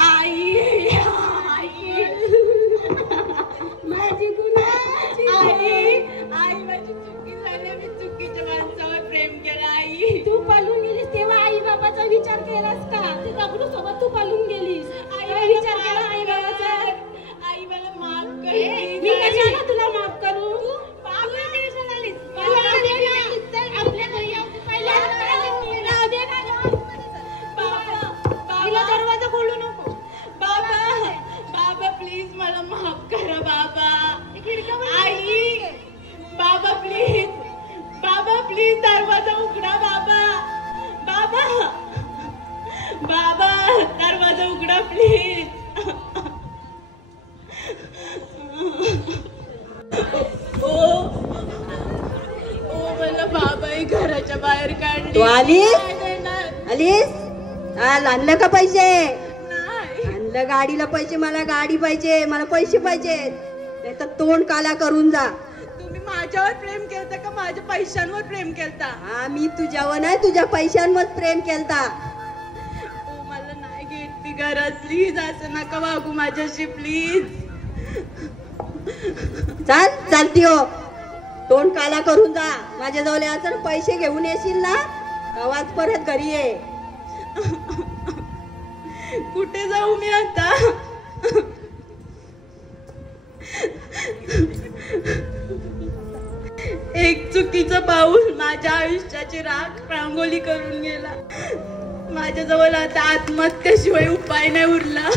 आई माझी गुलाची आई माझी चुकी झाली. मी चुकीच्या माणसावर प्रेम केलं. आई तू पळून गेलीस तेव्हा आई बाबाचा विचार केलास का? ते दगडू सोबत तू पळून गेलीस. आई विचार केला आई बाबाचा? आई मला माफ कर. मी कशाला तुला माफ करू? दरवाजा खोलू नको. बाबा प्लीज मला माफ करा बाबा. आई बाबा प्लीज दरवाजा उघडा बाबा. बाबा दरवाजा उघडा प्लीज. ओ मला बाबा घराच्या बाहेर काढले. तू आलीस आणलं का पैसे? आणलं गाडीला पैसे. मला गाडी पाहिजे, मला पैसे पाहिजे. नाही तर तोंड काला करून जा. तुम्ही माझ्यावर प्रेम केलता का माझ्या पैशांवर प्रेम केलता? हा मी तुझ्यावर नाही तुझ्या पैशांवर प्रेम केलता. मला नाही घेत ती घरात. प्लीज असं नका वागू माझ्याशी प्लीज. चालती हो. तोंड काला करून जा. माझ्या जवळ याचं पैसे घेऊन येशील ना आवाज परत घरी ये. कुठे जाऊ मी आता? एक चुकीचा पाऊल माझ्या आयुष्याची रांगोळी करून गेला. माझ्याजवळ आता आत्महत्येशिवाय उपाय नाही उरला.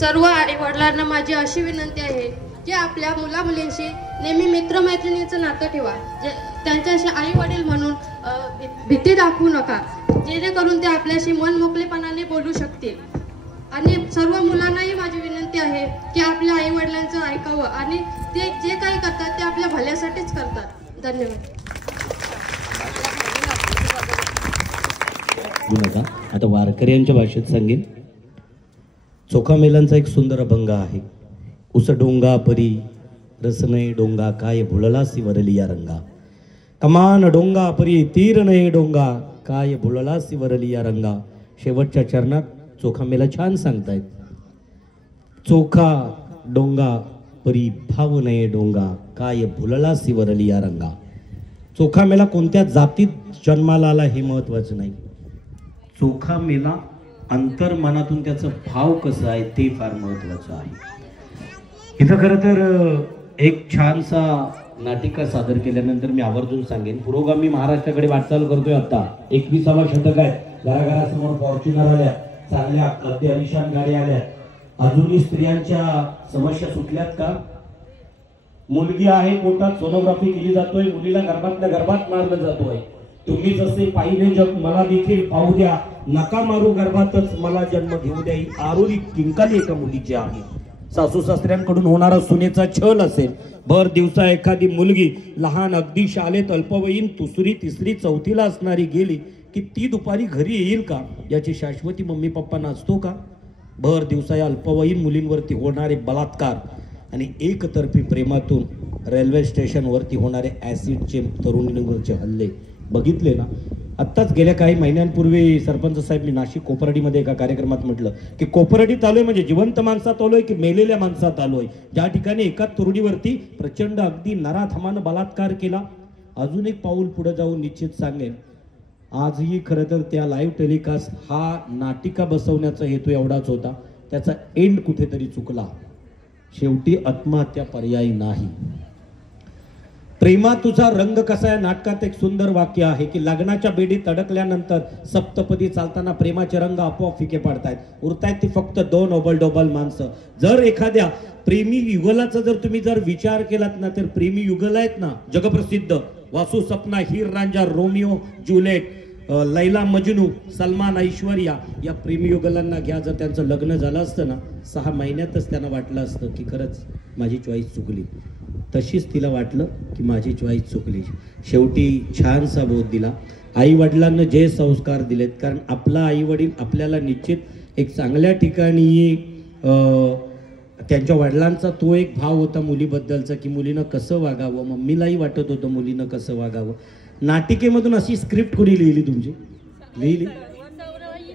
सर्व आई वडिलांना माझी अशी विनंती आहे की आपल्या मुला मुलींशी नेहमी मित्रमैत्रिणीचं नातं ठेवा. त्यांच्याशी आई वडील म्हणून भीती दाखवू नका, जेणेकरून ते आपल्याशी मन मोकळेपणाने बोलू शकतील. आणि सर्व मुलांनाही माझी विनंती आहे की आपल्या आई वडिलांचं ऐकावं आणि ते जे काही करतात ते आपल्या भल्यासाठीच करतात. धन्यवाद. आता वारकऱ्यांच्या भाषेत सांगेन. चोखामेलांचा एक सुंदर अभंग आहे. उस डोंगा परी रसनय डोंगा काय भुळलासी वरली या रंगा. कमान डोंगा परी तीर नये डोंगा काय भुळलासी वरली या रंगा. शेवटच्या चरणात चोखामेला छान सांगतायत. चोखा डोंगा परी भाव नये डोंगा काय भुळलासी वरली या रंगा. चोखामेला कोणत्या जातीत जन्माला आला हे महत्वाचं नाही. चोखामेला अंतर्मनातून त्याचं भाव कसं आहे ते फार महत्वाचं आहे. इथं खरं तर एक छानसा नाटिका सादर केल्यानंतर मी आवर्जून सांगेन, पुरोगामी महाराष्ट्राकडे वाटचाल करतोय. आता 21वा शतक आहे. घराघरासमोर फॉर्च्युनर आल्या, चांगल्या मध्य अलिशान गाड्या आल्या. अजूनही स्त्रियांच्या समस्या सुटल्यात का? मुलगी आहे पोटात, सोनोग्राफी केली जातोय, मुलीला गर्भातल्या गर्भात मारलं जातोय. तुम्ही जसे पाहिले जग मला देखील पाहू द्या, नका मारू गर्भातच मला जन्म घेऊ द्या. ही आरोली किंकाली एका मुलीची आहे. सासू सासऱ्यांकडून होणारा सुनेचा छल असेल. भर दिवसा एखादी मुलगी लहान अगदी शाळेत अल्पवयीन 2री 3री 4थीला असणारी गेली की ती दुपारी घरी येईल का याची शाश्वती मम्मी पप्पांना असतो का? भर दिवसा या अल्पवयीन मुलींवरती होणारे बलात्कार आणि एकतर्फी प्रेमातून रेल्वे स्टेशनवरती होणारे ॲसिडचे तरुणींवरचे हल्ले बघितले ना. आत्ताच गेल्या काही महिन्यांपूर्वी सरपंच साहेब मी नाशिक कोपरडीमध्ये एका कार्यक्रमात म्हटलं की कोपरडीत आलोय म्हणजे जिवंत माणसात आलोय की मेलेल्या माणसात आलोय. ज्या ठिकाणी एका तरुणीवरती प्रचंड अगदी नराधमानं बलात्कार केला. अजून एक पाऊल पुढे जाऊन निश्चित सांगेन, आजही खरं तर त्या लाईव्ह टेलिकास्ट हा नाटिका बसवण्याचा हेतू एवढाच होता. त्याचा एंड कुठेतरी चुकला. शेवटी आत्महत्या पर्यायी नाही. प्रेमा तुझा रंग कसा आहे नाटकात एक सुंदर वाक्य आहे की लग्नाच्या बेडीत अडकल्यानंतर सप्तपदी चालताना प्रेमाचे रंग आपोआप फिके पडतायत. उरतायत ती फक्त 2 ओबल माणसं. जर एखाद्या प्रेमी युगलाचा जर तुम्ही जर विचार केलात ना तर प्रेमी युगल आहेत ना जगप्रसिद्ध, वासू सपना, हीर रांझा, रोमिओ ज्युलिएट, लैला मजनू, सलमान ऐश्वर्या या प्रेमी युगलांना घ्या. जर त्यांचं लग्न झालं असतं ना 6 महिन्यातच त्यांना वाटलं असतं की खरंच माझी चॉईस चुकली. तशीच तिला वाटलं की माझी चॉईस चुकली. शेवटी छानसा बोध दिला. आई वडिलांना जे संस्कार दिलेत, कारण आपला आई वडील आपल्याला निश्चित एक चांगल्या ठिकाणी त्यांच्या वडिलांचा तो एक भाव होता मुलीबद्दलचा की मुलीनं कसं वागावं. मम्मीलाही वाटत होतं मुलीनं कसं वागावं. नाटिकेमधून अशी स्क्रिप्ट कोणी लिहिली तुमची? लिहिली?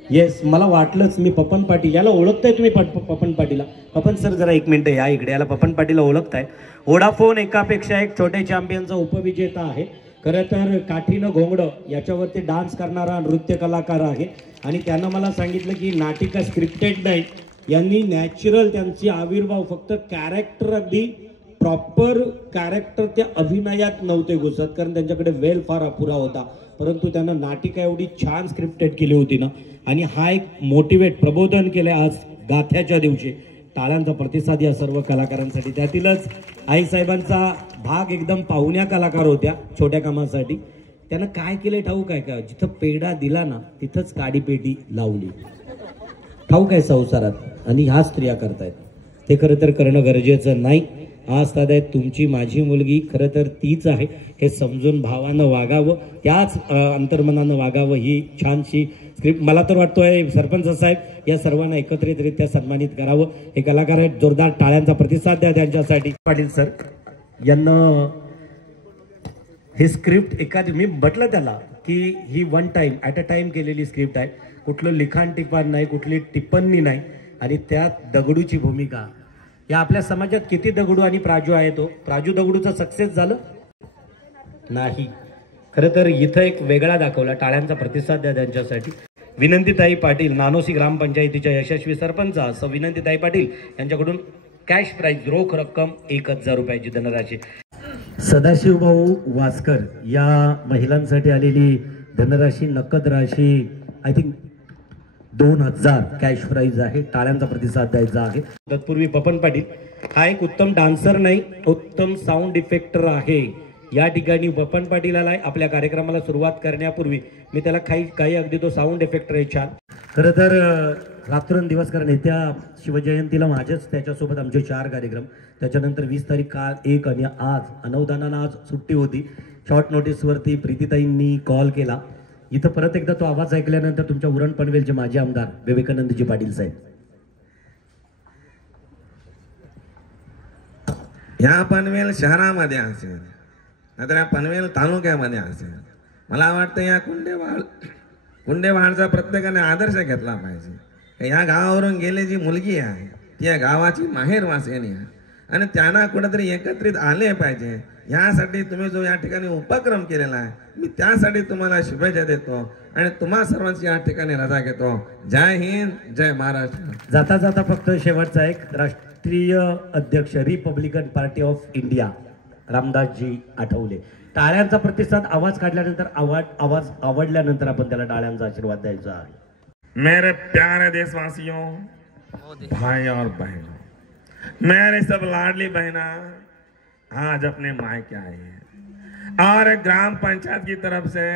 येस, मला वाटलंच. मी पपन पाटील याला ओळखताय तुम्ही? पपन पाटीलला. पपन सर जरा एक मिनिट या इकडे. याला पपन पाटीलला ओळखताय? वोडाफोन एकापेक्षा एक छोटे चॅम्पियनचा उपविजेता आहे. खरं तर काठीनं घोंगडं याच्यावरती डान्स करणारा नृत्य कलाकार आहे. आणि त्यानं मला सांगितलं की नाटिका स्क्रिप्टेड नाही, यांनी नॅचरल त्यांची आविर्भाव फक्त कॅरेक्टर, अगदी प्रॉपर कॅरेक्टर त्या अभिनयात नव्हते घुसत, कारण त्यांच्याकडे वेळ फार अपुरा होता. परंतु त्यानं नाटिका एवढी छान स्क्रिप्टेड केली होती ना. आणि हा एक मोटिवेट प्रबोधन केलं आज गाथ्याच्या दिवशी. टाळ्यांचा प्रतिसाद या सर्व कलाकारांसाठी. त्यातीलच आईसाहेबांचा भाग एकदम पाहुण्या कलाकार होत्या छोट्या कामासाठी. त्यानं काय केलंय ठाऊक आहे का? जिथं पेढा दिला ना तिथंच काडीपेटी लावली. ठाऊक आहे संसारात, आणि ह्या स्त्रिया करतायत. ते खरं तर करणं गरजेचं नाही. आज दादा तुमची माझी मुलगी खरं तर तीच आहे हे समजून भावानं वागावं, त्याच अंतर्मनानं वागावं. ही छानशी स्क्रिप्ट मला तर वाटतोय सरपंच साहेब या सर्वांना एकत्रितरित्या सन्मानित करावं. हे कलाकार आहेत, जोरदार टाळ्यांचा प्रतिसाद द्या त्यांच्यासाठी. पाटील सर यांना हे स्क्रिप्ट एखादी मी म्हटलं त्याला की ही one time at a time केलेली स्क्रिप्ट आहे. कुठलं लिखाण टिपाण नाही, कुठली टिप्पणी नाही. आणि त्यात दगडूची भूमिका. या आपल्या समाजात किती दगडू आणि प्राजू आहे. तो प्राजू दगडूचा सक्सेस झालं नाही. खरं तर इथं एक वेगळा दाखवला. टाळ्यांचा प्रतिसाद द्या त्यांच्यासाठी. विनंतीताई पाटील नानोसी ग्रामपंचायतीच्या यशस्वी सरपंच सौ विनंतीताई पाटील यांच्याकडून कॅश प्राइज रोख रक्कम 1000 रुपयाची धनराशी. सदाशिवभाऊ वासकर या महिलांसाठी आलेली धनराशी नकद राशी आय थिंक 2000 कॅश प्राइज आहे. टाळ्यांचा प्रतिसाद द्यायचा आहे. तत्पूर्वी पपन पाटील हा एक उत्तम डान्सर नाही, उत्तम साऊंड इफेक्टर आहे. या ठिकाणी पपन पाटील आलाय. आपल्या कार्यक्रमाला सुरुवात करण्यापूर्वी मी त्याला काही अगदी तो साऊंड इफेक्टर आहे छान. खरं तर रात्रंदिवस, कारण येत्या शिवजयंतीला माझेच त्याच्यासोबत आमचे 4 कार्यक्रम. त्याच्यानंतर 20 तारीख काल 1 आणि आज अनवदानानं आज सुट्टी होती. शॉर्ट नोटीसवरती प्रीतीताईंनी कॉल केला. इथं परत एकदा तो आवाज ऐकल्यानंतर तुमच्या उरण पनवेलचे माजी आमदार विवेकानंदजी पाटील साहेब. ह्या पनवेल शहरामध्ये असेल नाहीतर या पनवेल तालुक्यामध्ये असेल, मला वाटतं या कुंडेवाडचा प्रत्येकाने आदर्श घेतला पाहिजे. या गावावरून गेले जी मुलगी आहे ती या गावाची माहेरवासिनी आहे आणि त्यांना कुठेतरी एकत्रित आले पाहिजे. यासाठी तुम्ही जो या ठिकाणी उपक्रम केलेला आहे मी त्यासाठी तुम्हाला शुभेच्छा देतो आणि तुम्हा सर्वांची या ठिकाणी रजा घेतो. जय हिंद, जय महाराष्ट्र. जाता जाता फक्त शेवटचा एक राष्ट्रीय अध्यक्ष Republican party of India Ramdasji Athawale. टाळ्यांचा प्रतिसाद आवाज काढल्यानंतर आवाज आवडल्यानंतर आपण त्याला टाळ्यांचा आशीर्वाद द्यायचा आहे. मेरे प्यारे देशवासियों, भाई और बहनों, मेरे सब लाडली बहना आज अपने मायके आई है और ग्राम पंचायत की तरफ से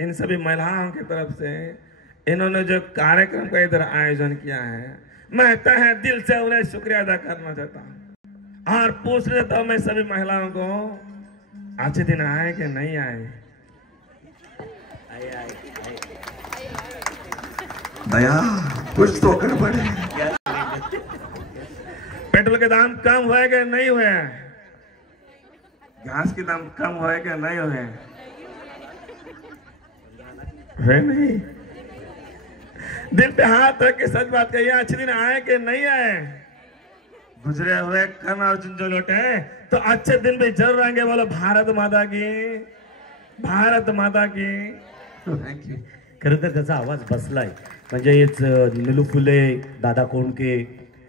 इन सभी महिलाओं की तरफ से इन्होंने जो कार्यक्रम का इधर आयोजन किया है मैं तहे दिल से उन्हें शुक्रिया अदा करना चाहता हूँ. और पूछ लेता हूँ मैं सभी महिलाओं को, अच्छे दिन आए कि नहीं आए? दया कुछ तो गड़बड़ है. पेट्रोल के दाम कम हुए कि नहीं हुए? गैस के दाम कम हुए कि नहीं हुए? हुए नहीं? दिल पे हाथ रख के सच बात कहिए, अच्छे दिन आए कि नहीं आए? गुजरे हुए कम अर्जुन जो लौटे तो अच्छे दिन भी जरूर आएंगे. बोलो भारत माता की, भारत माता की. थँक्यू. खरं तर त्याचा आवाज बसलाय. म्हणजेच निलू फुले, दादा कोंडके,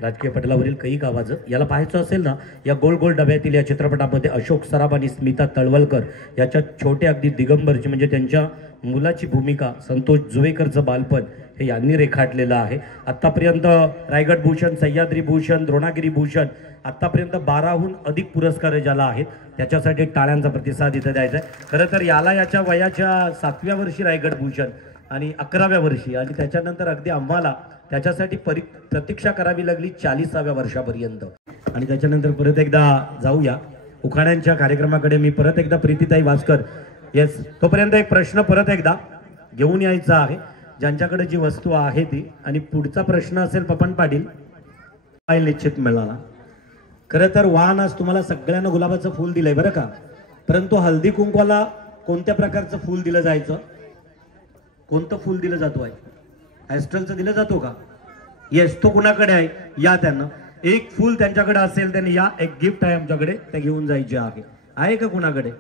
राजकीय पटलावरील कैक आवाज. याला पाहायचं असेल ना, या गोल गोल डब्यातील या चित्रपटामध्ये अशोक सराफ आणि स्मिता तळवलकर याच्या छोटे अगदी दिगंबरची म्हणजे त्यांच्या मुलाची भूमिका, संतोष जुवेकरचं बालपण हे यांनी रेखाटलेलं आहे. आत्तापर्यंत रायगड भूषण, सह्याद्री भूषण, द्रोणागिरी भूषण आत्तापर्यंत 12हून अधिक पुरस्कार ज्याला आहेत त्याच्यासाठी टाळ्यांचा प्रतिसाद इथं द्यायचा आहे. खरं तर याला याच्या वयाच्या 7व्या वर्षी रायगड भूषण आणि 11व्या वर्षी आणि त्याच्यानंतर अगदी आम्हाला त्याच्यासाठी प्रतीक्षा करावी लागली 40व्या वर्षापर्यंत. आणि त्याच्यानंतर परत एकदा जाऊया उखाण्यांच्या कार्यक्रमाकडे मी परत एकदा प्रीतीताई वासकर येस तोपर्यंत एक प्रश्न परत एकदा घेऊन यायचा आहे ज्यांच्याकडे जी वस्तू आहे ती. आणि पुढचा प्रश्न असेल पपन पाटील. फाईल निश्चित मिळाला. खरं तर वाहन आज तुम्हाला सगळ्यांना गुलाबाचं फूल दिलंय बरं का, परंतु हळदी कुंकवाला कोणत्या प्रकारचं फूल दिलं जायचं? कोणतं फूल दिलं जातो आहे? ॲस्ट्रलचं दिलं जातो का? येस, तो कुणाकडे आहे? या त्यांना एक फूल त्यांच्याकडे असेल त्यांनी या, एक गिफ्ट आहे आमच्याकडे ते घेऊन जायचे आहे का कुणाकडे?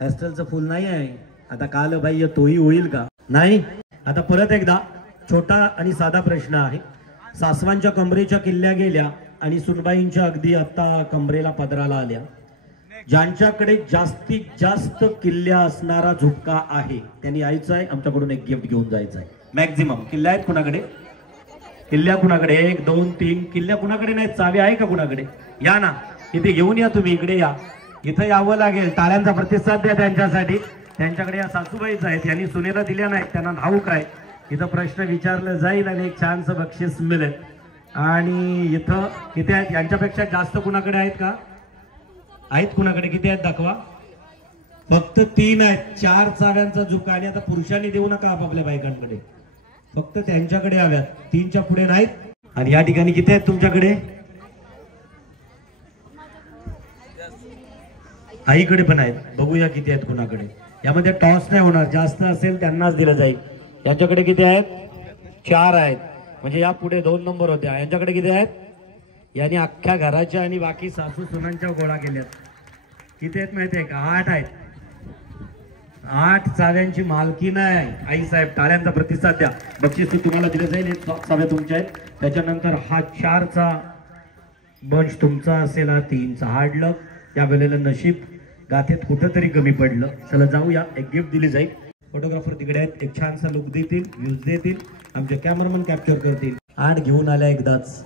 ॲस्ट्रलचं फूल नाही आहे. आता काल बाई तोही होईल का? नाही. आता परत एकदा छोटा आणि साधा प्रश्न आहे. सासवांच्या कमरेच्या किल्ल्या गेल्या आणि सुनबाईंच्या अगदी आता कमरेला पदराला आल्या. ज्यांच्याकडे जास्तीत जास्त किल्ल्या असणारा झुपका आहे त्यांनी यायचं आहे, आमच्याकडून एक गिफ्ट घेऊन जायचं आहे. मॅक्झिमम किल्ल्या आहेत कुणाकडे? किल्ल्या कुणाकडे? 1 2 3 किल्ल्या कुणाकडे नाहीत? चावी आहे का कुणाकडे? या ना, इथे घेऊन या. तुम्ही इकडे या, इथं यावं लागेल. टाळ्यांचा प्रतिसाद द्या त्यांच्यासाठी. त्यांच्याकडे या सासूबाईच आहेत, यांनी सुनेला दिल्या नाहीत, त्यांना ठाऊक आहे. इथं प्रश्न विचारलं जाईल आणि एक छानसं बक्षीस मिळेल. आणि इथं किती आहेत? यांच्यापेक्षा जास्त कुणाकडे आहेत का? आहेत कुणाकडे? किती आहेत दाखवा. फक्त 3 आहेत. 4 चाव्यांचा झुका. आणि आता पुरुषांनी देऊ नका आपापल्या बायकांकडे, फक्त त्यांच्याकडे हव्यात. 3च्या पुढे नाहीत. आणि या ठिकाणी किती आहेत तुमच्याकडे? आईकडे पण आहेत. बघूया किती आहेत कुणाकडे. यामध्ये टॉस नाही होणार, जास्त असेल त्यांनाच दिलं जाईल. यांच्याकडे किती आहेत? 4 आहेत. म्हणजे या पुढे 2 नंबर होत्या. यांच्याकडे किती आहेत? यांनी अख्ख्या घराच्या आणि बाकी सासू सुनांच्या गोळा केल्यात. किती आहेत माहिती आहे का? 8 आहेत. 8 चाव्यांची मालकी नाही आई साहेब. टाळ्यांचा प्रतिसाद द्या. बक्षीस तुम्हाला दिलं जाईल. 1 चाव्या तुमच्या आहेत. त्याच्यानंतर हा 4चा बंच तुमचा असेल. हा 3चा हार्ड लक. या वेळेला नशीब गाथेत कुठंतरी कमी पडलं. चला जाऊया, एक गिफ्ट दिली जाईल. फोटोग्राफर तिकडे आहेत, एक छानसा लुक देतील, व्ह्यूज देतील, आमचे कॅमेरामन कॅप्चर करतील. 8 घेऊन आल्या एकदाच.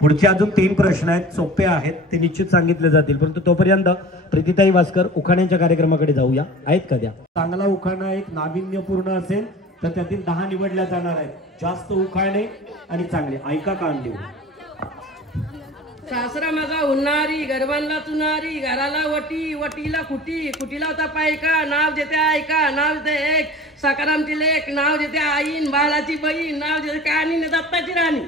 पुढचे अजून 3 प्रश्न आहेत, सोपे आहेत, ते निश्चित सांगितले जातील. परंतु तोपर्यंत प्रीतीताई वासकर उखाण्यांच्या कार्यक्रमाकडे जाऊया. आहेत का त्या? चांगला उखाणा एक नाविन्यपूर्ण असेल तर त्यातील 10 निवडल्या जाणार आहेत. जास्त उखाणे आणि चांगले. ऐका कान देऊ. सासरा माझा उन्हारी, गरबांना चुनारी, घराला वटी, वटीला खुटी, खुटीला होता पायका, नाव देते ऐका, नाव देते एक, सकारामची लेख, नाव देते आईन, बाळाची बहीण, नाव देते कानी दत्ताची राणी.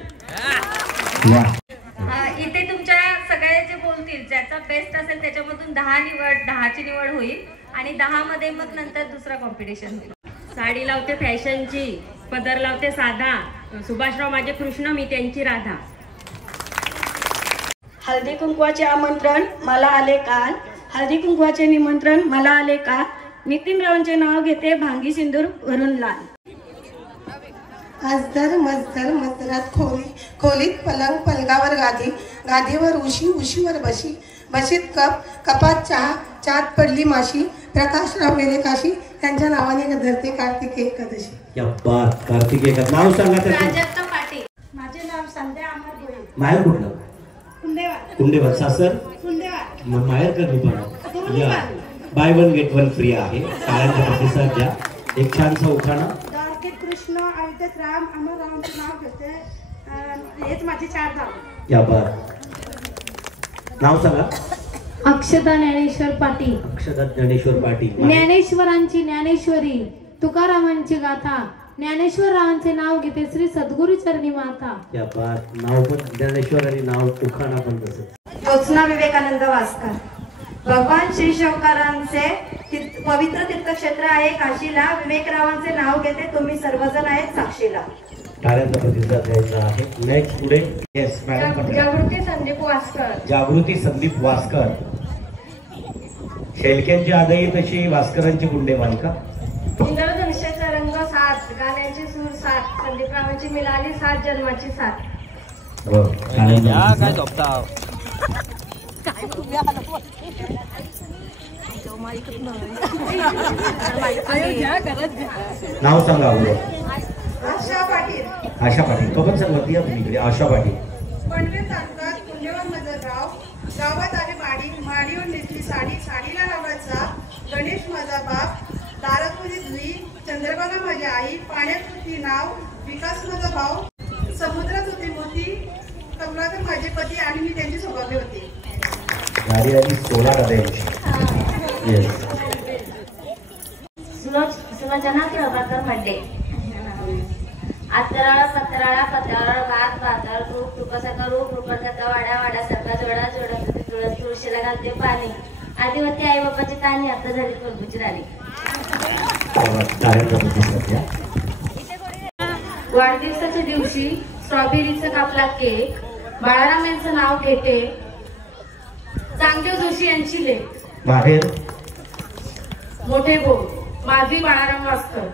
इथे तुमच्या सगळे जे बोलतील ज्याचा बेस्ट असेल त्याच्यामधून 10ची निवड होईल. आणि 10 मध्ये मग नंतर दुसरा कॉम्पिटिशन होईल. साडी लावते फॅशनची, पदर लावते साधा, सुभाषराव माझे कृष्ण, मी त्यांची राधा. हळदी कुंकवाचे आमंत्रण मला आले काल, हळदी कुंकवाचे निमंत्रण मला आले काल, नितीनरावांचे नाव घेते, भांगी सिंदूर भरून लाल. आजदर मजदर मजदरात खोली, खोलीत पलंग, पलंगावर गादी, गादीवर उशी, उशीवर बशी, बशीत कप, कपात चहा, चहात पडली माशी, प्रकाशराव गेले काशी, त्यांच्या नावाने धरते कार्तिकी एकादशी. क्या बात. कार्तिकी एकादशी नाव सांगा. प्राजक्ता पाटील. माझे नाव संध्या अमर गोळे. माहेर कुठलं? कुंडेवार. सासर माहेर कर पण या. बाय 1 गेट 1 फ्री आहे. टाळ्यांचा प्रतिसाद द्या. एक छानसा उखाणा. कृष्ण अयोध्येत राम, अमर रावांचे नाव घेते, हेच माझे 4 धाम. या बात. नाव सांगा. अक्षता ज्ञानेश्वर पाटील. अक्षता ज्ञानेश्वर पाटील. ज्ञानेश्वरांची ज्ञानेश्वरी, तुकारामांची गाथा, ज्ञानेश्वर रावांचे नाव घेते, श्री सद्गुरु चरणी माता. या बात. नाव पण ज्ञानेश्वर आणि नाव उखाणा पण तसंच. ज्योत्स्ना विवेकानंद वासकर. भगवान श्री शंकरांचे पवित्र तीर्थक्षेत्र आहे काशीला, विवेकरावांचे नाव घेते, तुम्ही सर्वजण आहेत साक्षीला. टाळ्यांचा प्रतिसाद द्यायचा आहे. नेक्स्ट पुढे. Yes madam. जागृती संदीप वासकर. जागृती संदीप वासकर. शेलक्यांची आदई तशी वासकरांची गुंडेवाल का? इंद्रधनुष्याचा रंग 7, गाण्याची सूर 7, संदीपरावांची मिळाली 7 जन्माची 7. काय झोपता? नाव सांगा. आशा पाटील. आशा पाटील. तो पण सांगा. तुम्ही इकडे. आशा पाटील. पनवेल तालुक्यात कुंडेवाल माझं गाव, गावात आले माडी, माडीवर नेसली साडी, साडीला लावला गणेश माझा बाप, दारात होती धुई, चंद्रबाला माझी आई, पाण्यात होती नाव, विकास माझा भाऊ, समुद्रात होती मोती, कमलाकर माझे पती आणि मी त्यांची सौभाग्य होते. गाडी आली 16 डब्यांची. येस. सुलोचना प्रभाकर मंडे. आतराळ पत्राळा पत्राळ भात भाताळ रूप रूपसारखा रूप रूपसारखा वाड्या वाड्यासारखा जोडा जोडा तुळस तुळशीला घालते पाणी. आदिवती आई बाबाची ताणी आता झाली करबूची राणी. वाढदिवसाच्या दिवशी स्ट्रॉबेरीचा कापला केक. बाळाराम यांचं नाव घेते. चांगदेव जोशी यांची लेख. बाहेर मोठे बोल माधवी बाळाराम वास्कर.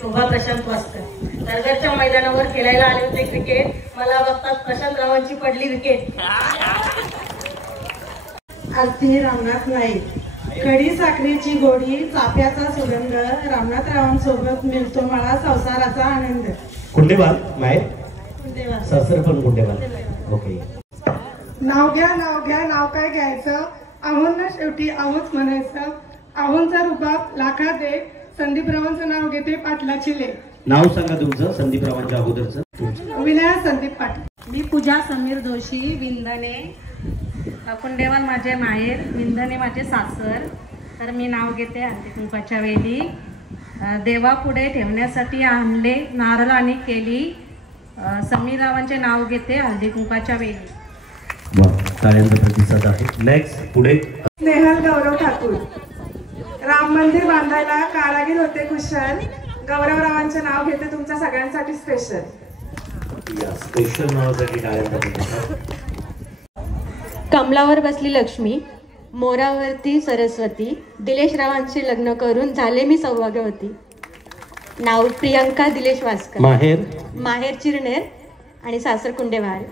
शोभा प्रशांत वास्कर. तरगरच्या मैदानावर खेळायला आले होते क्रिकेट. मला बघताच प्रशांतरावांची पडली विकेट. आरती रामनाथ नाईक. कडी साखरेची गोडी चाफ्याचा सुगंध रामनाथरावांसोबत मिळतो मला संसाराचा आनंद. कुंडेवाल माहेर. कुंडेवाल. सासर पण कुंडेवाल. ओके. नाव घ्या नाव काय घ्यायचं. आहोंना शेवटी आहोच म्हणायचं. आहोंचा रुबाब लाखात दे. संदीपरावांचं नाव घेते पाटलाची ले. नाव सांगा तुमचं संदीपरावांच्या अगोदरचं. विनया संदीप पाटील. मी पूजा समीर जोशी. विंदने. कुंडेवाल माझे माहेर. विंदने माझे सासर. तर मी नाव घेते हळदी कुंकवाच्या वेळी. देवापुढे ठेवण्यासाठी आणले नारळ आणि केली. समीररावांचे नाव घेते हळदी कुंकवाच्या वेळी. टाळ्यांचा प्रतिसाद आहे. नेक्स्ट पुढे स्नेहल गौरव ठाकूर. राम मंदिर बांधायला कारागीर होते कुशल. गौरवरावांचे नाव घेते तुमच्या सगळ्यांसाठी स्पेशल. स्पेशल नावासाठी टाळ्यांचा प्रतिसाद. कमलावर बसली लक्ष्मी. मोरावरती सरस्वती. दिलेश रावांशी लग्न करून झाले मी सौभाग्यवती. नाव प्रियंका दिलेश वास्कर. माहेर माहेर चिरनेर आणि सासर Kundewal.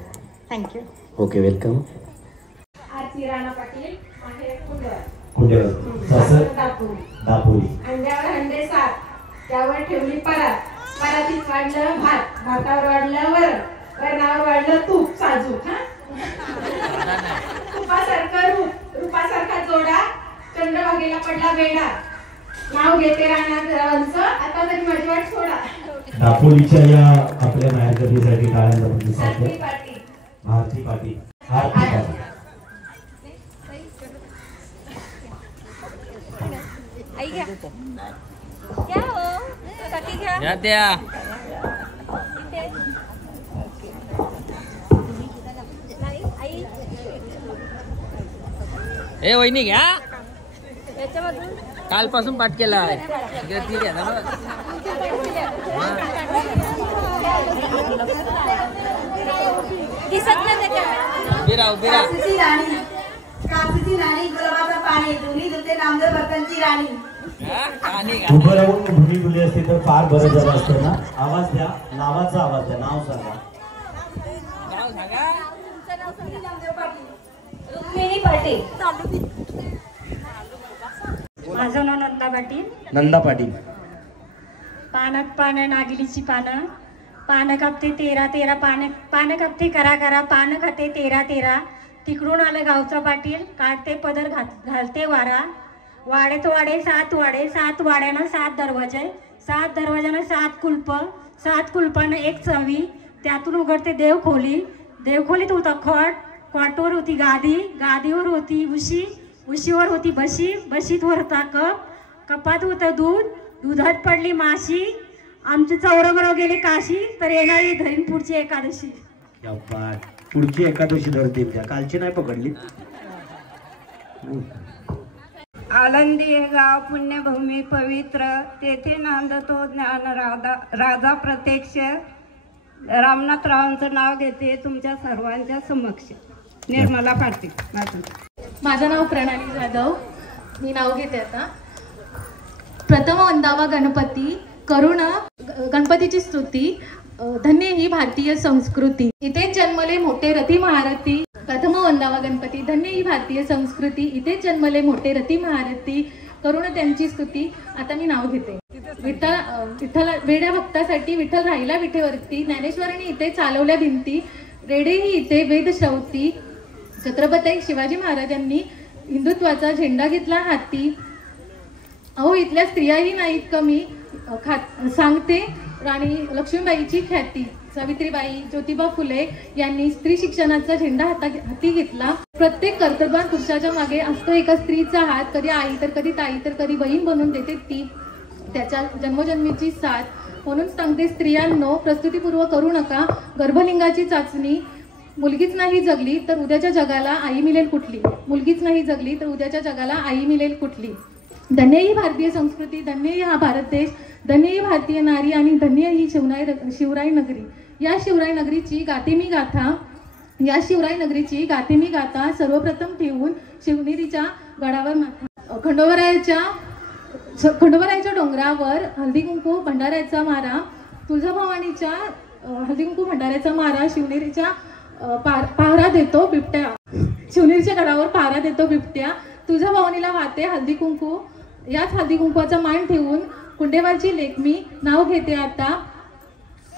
Thank you. Okay welcome. Aarti Rana Patil. माहेर कुंडेवाल. कुंडेवाल. सासर दापोली. अंड्यावर अंडे 7. त्यावर ठेवली परात. परातीत वाढलं भात. भातावर वाढलं वरण. वरणावर वाढलं तूप साजूक. तुपासारखं रूप रूपासारखा जोडा. चंद्रभागेला पडला वेडा. नाव घेते राणाचं. आता तरी माझी वाट सोडा. दापोलीच्या या आपल्या माहेरकरीसाठी टाळ्यांचा प्रतिसाद. भारती पाटील. भारती पाटील. आई घ्या. क्या हो काकी घ्या. द्या. ए वहिनी घ्या. कालपासून पाठ केला आहे. ठीक आहे ना. कापसीची राणी गुलाबाचा पाणी. दोन्ही दुते नामदेव भक्तांची राणी. उभं राहून भूमी बोलली असते तर फार बरं झालं असतं ना. आवाज द्या. नावाचा आवाज द्या. नाव सांगा. रुक्मिणी पाटील. माझं नाव नंदा पाटील. नंदा पाटील. पानात पानं नागिलीची पानं. पानं कापते 13 पानं कापते करा पानं खाते 13. तिकडून आलं गावचा पाटील. काढते पदर घालते वारा. वाड्यात वाडे 7 वाडे. 7 वाड्यानं 7 दरवाजे. 7 दरवाजानं 7 कुलप. 7 कुलपानं 1 चावी. त्यातून उघडते देवखोली. देवखोलीत होता खोट. खोटवर होती गादी. गादीवर होती उशी. उशीवर होती बशी. बशीत होता कप. कपात होतं दूध. दुधात पडली माशी. आमचे चौरंगराव गेले काशी. तर येणारी धरीन पुढची एकादशी. पुढची एकादशी धरतील त्या. कालची नाही पकडली. आळंदी हे गाव पुण्यभूमी पवित्र. तेथे नांदतो ज्ञान राजा प्रत्यक्ष. रामनाथरावांचं नाव घेते तुमच्या सर्वांच्या समक्ष. निर्मला पाटील. माझं नाव प्रणाली जाधव. मी नाव घेते आता. प्रथम वंदावा गणपती. करुण गणपतीची स्तुती. धन्य ही भारतीय संस्कृती. इथेच जन्मले मोठे रथी महारथी. प्रथम वंदावा गणपती. धन्य ही भारतीय संस्कृती. इथेच जन्मले मोठे रथी महारथी. करुण त्यांची स्तुती. आता मी नाव घेते. विठ्ठल वेड्या भक्तासाठी विठ्ठल राहिला विठेवरती. ज्ञानेश्वरांनी इथे चालवल्या भिंती. रेडेही इथे वेद श्रवती. छत्रपती शिवाजी महाराजांनी हिंदुत्वाचा झेंडा घेतला हाती. अहो इथल्या स्त्रियाही नाहीत कमी. सांगते राणी लक्ष्मीबाईची ख्याती. सावित्रीबाई ज्योतिबा फुले यांनी स्त्री शिक्षणाचा झेंडा हाती घेतला. प्रत्येक कर्तव्यवान पुरुषाच्या मागे असतो एका स्त्रीचा हात, कधी आई तर कधी ताई तर कधी बहीण बनवून देते ती त्याच्या जन्मजन्मीची साथ. म्हणून सांगते स्त्रियांनो, प्रस्तुतीपूर्व करू नका गर्भलिंगाची चाचणी. मुलगीच नाही जगली तर उद्याच्या जगाला आई मिळेल कुठली. मुलगीच नाही जगली तर उद्याच्या जगाला आई मिळेल कुठली. धन्य ही भारतीय संस्कृती, धन्य ही हा भारत देश, धन्य ही भारतीय नारी आणि धन्य ही शिवराई नगरी. या शिवराई नगरीची गाते मी गाथा सर्वप्रथम ठेवून शिवनेरीच्या गडावर खंडोबारायाच्या डोंगरावर हळदी कुंकू भंडाऱ्याचा मारा, तुळजाभवानीच्या हळदी कुंकू भंडाऱ्याचा मारा शिवनेरीच्या पहारा देतो बिबट्या. शिवनेरीच्या गडावर पहारा देतो बिबट्या. तुळजाभवानीला वाहते हळदी कुंकू. याच हळदी कुंकूचा मान ठेवून कुंडेवाची लेक मी नाव घेते आता.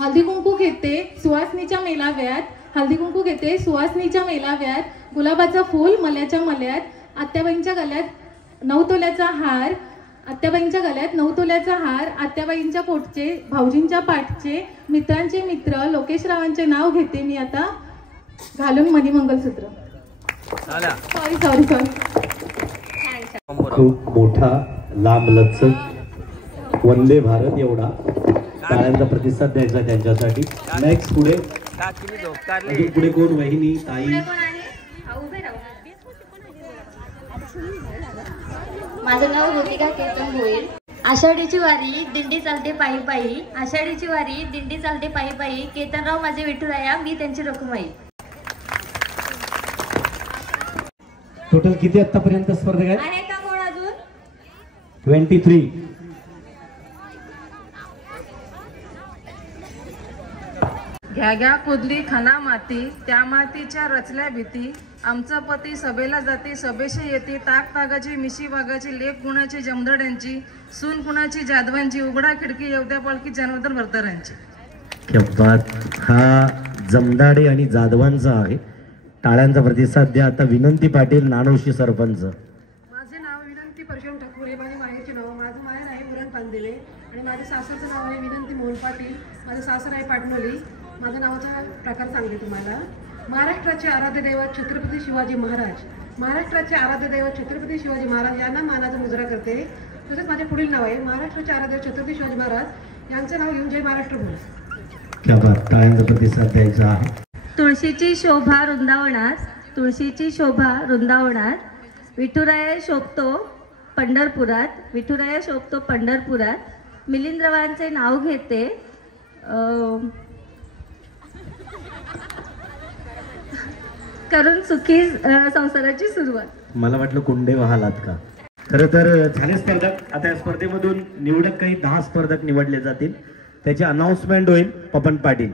हळदी कुंकू घेते सुवासनीच्या मेलाव्यात, हळदी कुंकू घेते सुवासनीच्या मेलाव्यात. गुलाबाचं फूल मल्याच्या मल्यात, आत्याबाईंच्या गळ्यात 9 तोल्याचा हार, आत्याबाईंच्या गळ्यात 9 तोल्याचा हार. आत्याबाईंच्या पोटचे भाऊजींच्या पाठचे मित्रांचे मित्र लोकेशरावांचे नाव घेते मी आता घालून मनी मंगलसूत्र. सॉरी खूप मोठा लांब लचक वंदे भारत एवढा टाळ्यांचा प्रतिसाद द्यायचा त्यांच्यासाठी. नेक्स्ट पुढे कोण वहिनी ताई. माझं नाव ऋतिका केतन होईल. आषाढीची वारी दिंडी चालते पायी पायी, आषाढीची वारी दिंडी चालते पायी पायी. केतनराव माझे विठुराया, मी त्यांची रखुमाई. टोटल किती आतापर्यंत स्पर्धक आहेत? आहे का कोण अजून? 23. घ्या कुदली खना माती, त्या मातीच्या रचल्या भीती. आमचा पती सभेला जाते सभेशी येते, ताक तागाची मिशी वागाची, लेख कुणाची जमदड्यांची, सून कुणाची जाधवांची, उघडा खिडकी येवत्या पालखी जन्मोदर भरतरांची. क्या बात. हा जमदाडे आणि जाधवांचा आहे. टाळ्यांचा प्रतिसाद द्या. आता विनंती पाटील नानोशी सरपंच. माझे नाव विनंती परशुराम ठाकूरे, माझे माहेरचे नाव, माझं माहेर आहे पुरण पांदेले आणि माझ्या सासरचं नाव आहे विनंती मोहन पाटील. माझं सासर आहे पाटणोली. माझ्या नावाचा प्रकार सांगते तुम्हाला. महाराष्ट्राचे आराध्य दैवत छत्रपती शिवाजी महाराज, महाराष्ट्राचे आराध्य दैवत छत्रपती शिवाजी महाराज यांना मानाचा मुजरा करते. तसेच माझे पुढील नाव आहे महाराष्ट्राचे आराध्य छत्रपती शिवाजी महाराज यांचं नाव घेऊन जय महाराष्ट्र बोल. क्या बात. टाळ्यांचा प्रतिसाद द्यायचा आहे. तुळशीची शोभा वृंदावनात, तुळशीची शोभा वृंदावनात. विठुराया शोभतो पंढरपुरात, विठुराया शोभतो पंढरपुरात. मिलिंद्रवांचे नाव घेते करून सुखी संसाराची सुरुवात. मला वाटलं कुंडे वहालात का. खरं तर झाले स्पर्धक. आता या स्पर्धेमधून निवडक काही 10 स्पर्धक निवडले जातील. त्याची अनाउन्समेंट होईल पपन पाटील.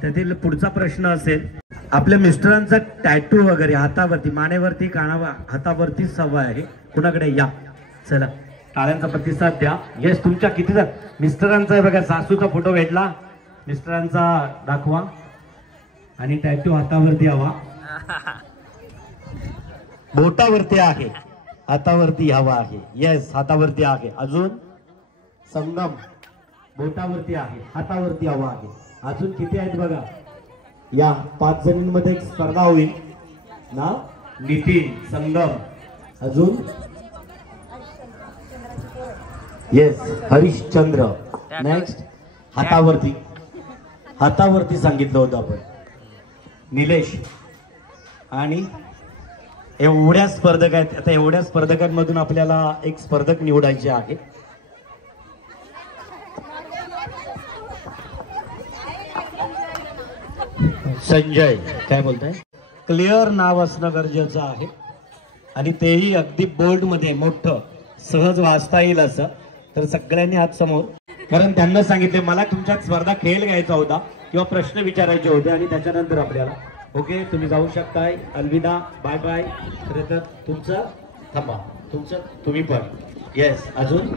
त्यातील पुढचा प्रश्न असेल, आपल्या मिस्टरांचा टॅटू वगैरे हातावरती, मानेवरती, कानावर, हातावरती सवय आहे कुणाकडे? या चला टाळ्यांचा प्रतिसाद द्या. यस. तुमच्या कितीचा मिस्टरांचा आहे बघा. सासूचा फोटो भेटला, मिस्टरांचा दाखवा आणि टॅटू हातावरती हवा. बोटावरती आहे, हातावरती हवा आहे. येस, हातावरती आहे. अजून संगम बोटावरती आहे, हातावरती हवा आहे. अजून किती आहेत बघा. या 5 जणींमध्ये एक स्पर्धा होईल ना. नितीन, संगम, अजून येस हरिश्चंद्र. नेक्स्ट हातावरती, हातावरती सांगितलं होतं आपण. निलेश. आणि एवढ्या स्पर्धक आहेत. आता एवढ्या स्पर्धकांमधून आपल्याला एक स्पर्धक निवडायचे आहे. संजय, काय बोलताय? क्लिअर नाव असणं गरजेचं आहे आणि तेही अगदी बोल्ड मध्ये मोठं सहज वाचता येईल असं. तर सगळ्यांनी हात समोर, कारण त्यांना सांगितले मला तुमच्यात स्पर्धा खेळ घ्यायचा होता किंवा प्रश्न विचारायचे होते आणि त्याच्यानंतर आपल्याला. ओके, तुम्ही जाऊ शकताय. अलविदा, बाय बाय. खरं तर तुमचं थांबा, तुमचं तुम्ही पण. येस. अजून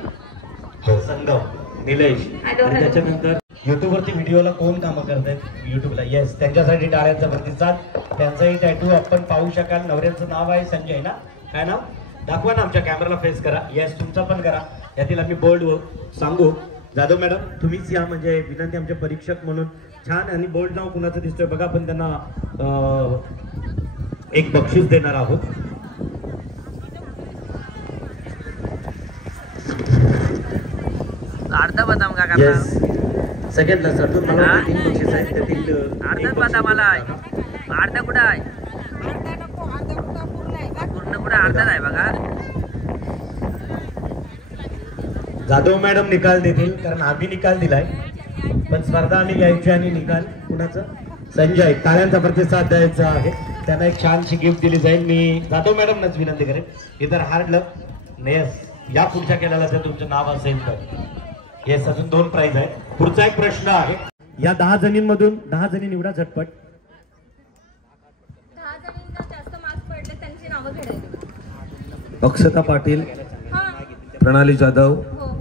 संगम, निलेश. आणि त्याच्यानंतर युट्यूबवरती व्हिडिओला कोण कामं करतायत युट्यूबला? येस, त्यांच्यासाठी टाळ्यांचा प्रतिसाद. त्यांचाही टॅटू आपण पाहू शकाल. नवऱ्याचं नाव आहे संजय ना? काय नाव? दाखवा ना, आमच्या कॅमेराला फेस करा. येस, तुमचा पण करा. यातील आम्ही बोल्ड सांगू जाधव मॅडम तुम्हीच या, म्हणजे विनंती आमचे परीक्षक म्हणून. छान आणि बोल्ड नाव कुणाचं दिसतोय बघा, आपण त्यांना एक बक्षीस देणार आहोत. अर्धा बदाम का सेकंडला सर तुम्हाला 3 बक्षीस आहेत, त्यातील अर्धा बदाम मला अर्धा कुठं आहे, पूर्ण कुठं अर्धा आहे बघा. जाधव मॅडम निकाल देतील, कारण आम्ही निकाल दिलाय, पण स्पर्धा आम्ही घ्यायची आणि निकाल कुणाचं? संजय. टाळ्यांचा प्रतिसाद द्यायचा आहे, त्यांना एक छानशी गिफ्ट दिली जाईल. मी जाधव मॅडमनाच विनंती करेन, इतर हार्ड लक. येस, या पुढच्या केल्याला जर तुमचं नाव असेल तर येस, अजून 2 प्राइज आहेत. पुढचा एक प्रश्न आहे, या 10 जणींमधून 10 जणी निवडा झटपट. 10 जणींना जास्त मार्क्स पडले त्यांची नावं घेण्याची. अक्षता पाटील, प्रणाली जाधव,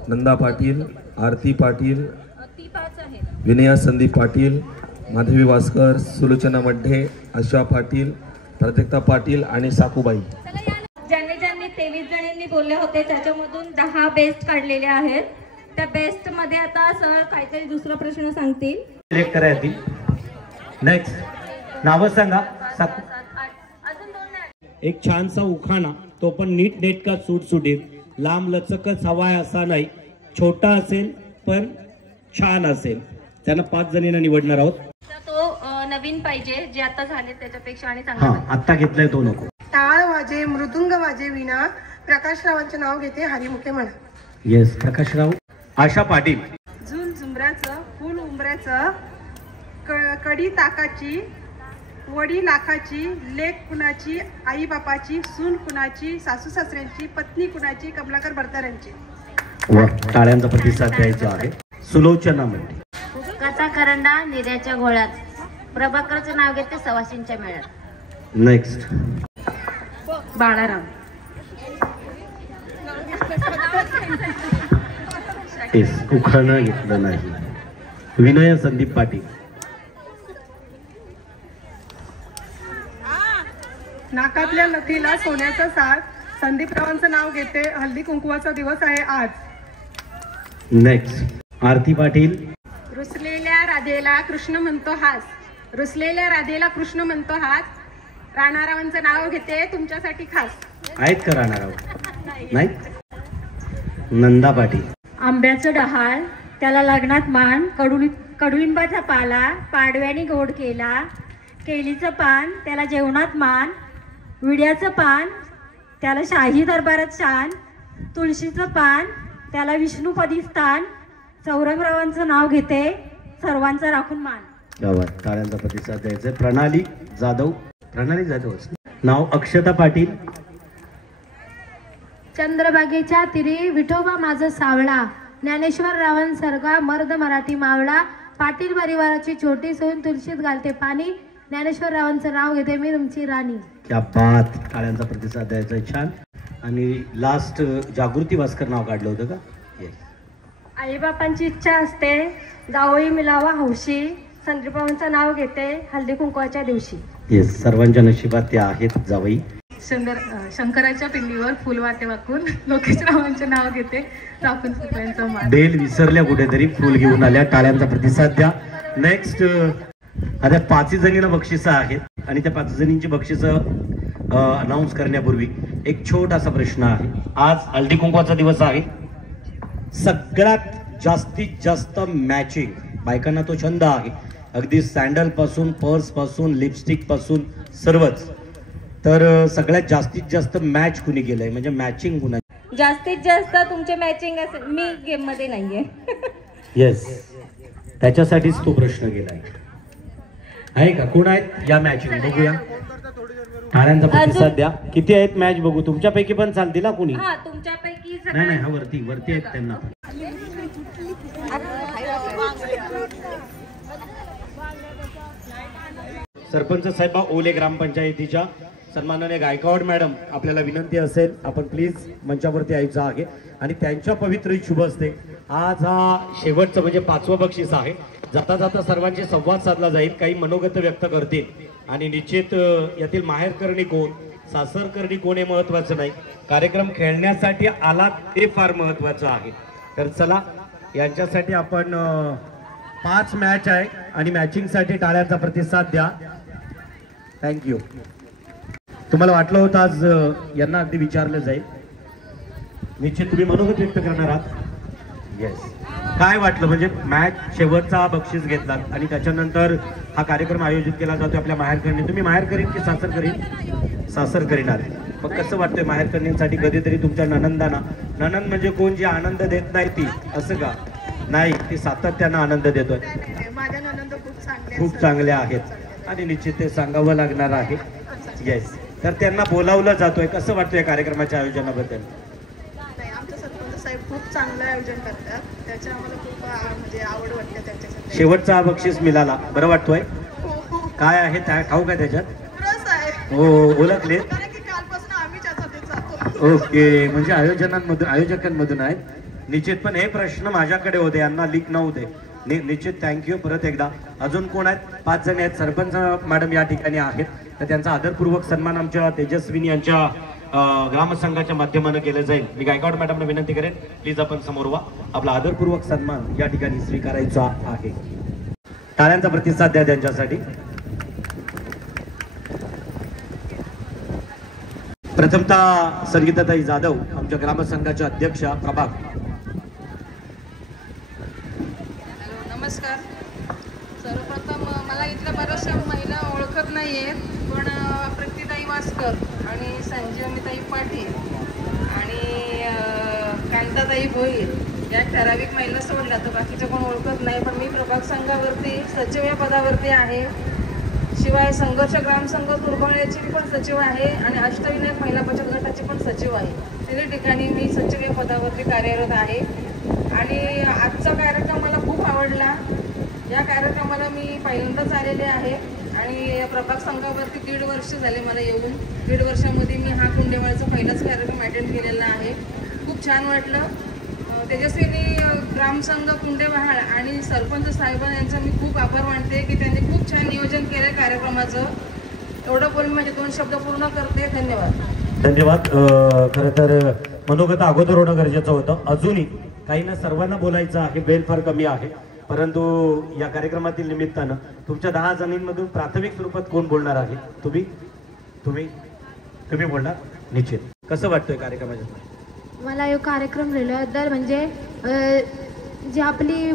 नंदा पाटील, आरती पाटील, ती 5 आहे. विनया संदीप पाटील, माधवी वास्कर, सुलोचना मड्ढे, आशा पाटील, प्राजक्ता पाटील आणि साकूबाई. ज्यांनी 23 जणींनी बोलले होते त्याच्यामधून 10 बेस्ट काढलेले आहेत. त्या बेस्ट मध्ये आता सर काहीतरी दुसरा प्रश्न सांगतील. सिलेक्ट करा येतील. नेक्स्ट नावं सांगा. एक छानसा उखाणा, तो पण नीट नेटका सुटसुटीत, लांब लचकच हवाय असा नाही, छोटा असेल पण छान असेल. त्यांना 5 जणींना निवडणार आहोत. तो नवीन पाहिजे, जे आता झाले त्याच्यापेक्षा आणि चांगला. आता घेतलाय तो नको. टाळ वाजे मृदुंग वाजे विना प्रकाशरावांचे नाव घेते हरिमुखे म्हणा. येस, प्रकाशराव. आशा पाटील. झुल झुमऱ्याचं फुल उंबऱ्याचं, कडी ताकाची, वडी लाखाची, लेक कुणाची, आई बापाची, सून कुणाची, सासू सासऱ्यांची, पत्नी कुणाची, कमलाकर भरताऱ्यांची. वा, टाळ्यांचा प्रतिसाद द्यायचा आहे. सुलोचना मड्ढे. कथा करंडा निऱ्याच्या गोळ्यात, प्रभाकरचं नाव घेते सवाशींच्या मेळ्यात. नेक्स्ट बाळाराम. उखाणा घेतलं नाही. विनय संदीप पाटील. नाकातल्या नथीला सोन्याचा साज, संदीपरावांचं नाव घेते, हल्दी कुंकुवाचा दिवस आहे आज. नेक्स्ट आरती पाटील. रुसलेल्या राधेला कृष्ण म्हणतो हास, रुसलेल्या राधेला कृष्ण म्हणतो हास, राणारावांचं नाव घेते तुमच्यासाठी खास. आहेत का राणाराव? नाही. नंदा पाटील. आंब्याचं डहाळ त्याला लग्नात मान, कडुलिंबाचा पाला पाडव्याने गोड केला, केलीचं पान त्याला जेवणात मान, विड्याचं पान त्याला शाही दरबारात शान, तुळशीचं पान त्याला विष्णुपदी स्थान, चौरंगरावांचं नाव घेते सर्वांचा राखून मान. टाळ्यांचा प्रतिसाद द्यायचा. प्रणाली जाधव. प्रणाली जाधव नाव. अक्षता पाटील. चंद्रबागेच्या तिरी विठोबा माझा सावळा, ज्ञानेश्वर रावांसारखा मर्द मराठी मावळा, पाटील परिवाराची छोटी सून तुळशीत घालते पाणी, ज्ञानेश्वर रावांचं नाव घेते मी तुमची राणी. क्या बात. टाळ्यांचा प्रतिसाद द्यायचा. छान. आणि लास्ट जागृती वास्कर नाव काढलं होतं का? येस. आईबापांची इच्छा असते जावई मिलावा हौशी, संदीपरावांचं नाव घेते हल्दी कुंकवाच्या दिवशी. येस, सर्वांच्या नशिबात त्या आहेत जावई. शंकराच्या पिंडीवर फुल वाटे वाकून लोकेश रावांचे नाव घेते राखून सुकल्यांचा मान. बेल विसरल्या कुठेतरी, फुल घेऊन आल्या. टाळ्यांचा प्रतिसाद द्या. नेक्स्ट आता 5 जणींना बक्षिसं आहेत आणि त्या 5 जणींची बक्षिसं अनाऊन्स करण्यापूर्वी एक छोटासा प्रश्न आहे. आज हळदी कुंकवाचा दिवस आहे. सगळ्यात जास्तीत जास्त मॅचिंग बायकांना तो छंद आहे, अगदी सॅन्डल पासून पर्स पासून लिपस्टिक पासून सर्वच. तर सगळ्यात जास्तीत जास्त मॅच कुणी केलंय, म्हणजे मॅचिंग कुणा जास्तीत जास्त तुमचे मॅचिंग असेल. मी गेम मध्ये नाहीये. येस, त्याच्यासाठीच तो प्रश्न केलाय. आहे का? कोण आहेत या मॅचिंग? बघूया. टाळ्यांचा प्रतिसाद द्या. किती आहेत मॅच बघू. तुमच्यापैकी पण चालतील ना कुणी? तुमच्यापैकी नाही, हा वरती आहेत त्यांना. सरपंच साहेबा ओले ग्रामपंचायतीच्या सन्माननीय गायकवाड मॅडम, आपल्याला विनंती असेल आपण प्लीज मंचावरती यायचं आहे आणि त्यांच्या पवित्र शुभ हस्ते आज हा शेवटचं म्हणजे 5वं बक्षीस आहे. जाता जाता सर्वांशी संवाद साधला जाईल, काही मनोगत व्यक्त करतील आणि निश्चित यातील माहेरकरणी कोण सासरकरणी कोण हे महत्वाचं नाही, कार्यक्रम खेळण्यासाठी आलात ते फार महत्वाचं आहे. तर चला यांच्यासाठी आपण 5 मॅच आहे आणि मॅचिंगसाठी टाळ्यांचा प्रतिसाद द्या. थँक्यू. तुम्हाला वाटलं होतं आज यांना अगदी विचारलं जाईल. निश्चित तुम्ही मनोगत व्यक्त करणार आहात. येस, काय वाटलं म्हणजे मॅच शेवटचा बक्षीस घेतलात आणि त्याच्यानंतर हा कार्यक्रम आयोजित केला जातो आपल्या माहेरकरणी. तुम्ही माहेरकरीण की सासरकरीण? सासरकरीण आले. मग कसं वाटतंय माहेरकरींसाठी कधीतरी तुमच्या ननंदांना? ननंद म्हणजे कोण जी आनंद देत नाही ती, असं का? नाही, ती सातत्यानं आनंद देतोय. माझ्या ननंद खूप चांगल्या आहेत आणि निश्चित ते सांगावं लागणार आहे. येस, तर त्यांना बोलावलं जातोय. कसं वाटतंय कार्यक्रमाच्या आयोजनाबद्दल? आमचे सरपंच साहेब खूप चांगलं आयोजन करतात, त्याच्या आम्हाला खूप म्हणजे आवड वाटते त्यांच्यासाठी. शेवटचा बक्षीस मिळाला, बरं वाटतोय? काय आहे खाऊ काय त्याच्यात? हो, ओळखले. ओके, म्हणजे आयोजकांमधून आहेत. निश्चित, पण हे प्रश्न माझ्याकडे होते, यांना लीक नव्हते. निश्चित थँक्यू परत एकदा. अजून कोण आहेत? 5 जण आहेत. सरपंच मॅडम या ठिकाणी आहेत, तर त्यांचा आदरपूर्वक सन्मान आमच्या तेजस्विनी यांच्या ग्रामसंघाच्या माध्यमानं केलं जाईल. मी गायकवाड मॅडमला विनंती करेन, प्लीज आपण समोर व्हा. आपला आदरपूर्वक सन्मान या ठिकाणी स्वीकारायचा आहे. टाळ्यांचा प्रतिसाद द्या त्यांच्यासाठी. प्रथमतः संगीताताई जाधव, आमच्या ग्रामसंघाच्या अध्यक्षा प्रभाग. नमस्कार. सर्वप्रथम मला इथल्या बऱ्याचशा महिला ओळखत नाही आहेत, पण प्रतिताई वास्कर आणि संजीवनीताई पाटील आणि कांताताई भोईर या ठराविक महिला सोडल्या, तर बाकीच्या कोण ओळखत नाही. पण मी प्रभाग संघावरती सचिव या पदावरती आहे. शिवाय संघर्ष ग्रामसंघ तुरबाळ्याची पण सचिव आहे आणि अष्टविनायक महिला बचत गटाची पण सचिव आहे. तिन्ही ठिकाणी मी सचिव या पदावरती कार्यरत आहे. आणि आजचा कार्यक्रम मला खूप आवडला. या कार्यक्रमाला मी पहिल्यांदाच आलेले आहे आणि प्रभाग संघावरती 1.5 वर्ष झाले मला येऊन. 1.5 वर्षामध्ये मी हा कुंडेवाळचा पहिलाच कार्यक्रम अटेंड केलेला आहे. खूप छान वाटलं. तेजस्विनी ग्रामसंघ कुंडेवाहाळ आणि सरपंच साहेबांना यांचा मी खूप आभार मानते की त्यांनी खूप छान नियोजन केलं कार्यक्रमाचं. एवढं बोलून माझे 2 शब्द पूर्ण करते. धन्यवाद. धन्यवाद. खरं तर मनोगत अगोदर होणं गरजेचं होतं. अजूनही काही ना सर्वांना बोलायचं आहे, वेळ फार कमी आहे, परंतु या कार्यक्रमातील निमित्तानं तुमच्या 10 जणींमधून प्राथमिक स्वरूपात कोण बोलणार आहे? तुम्ही बोलणार. निश्चित. कसं वाटतंय कार्यक्रमाच्या? मला हा कार्यक्रम लिहिल्याबद्दल म्हणजे जी आपली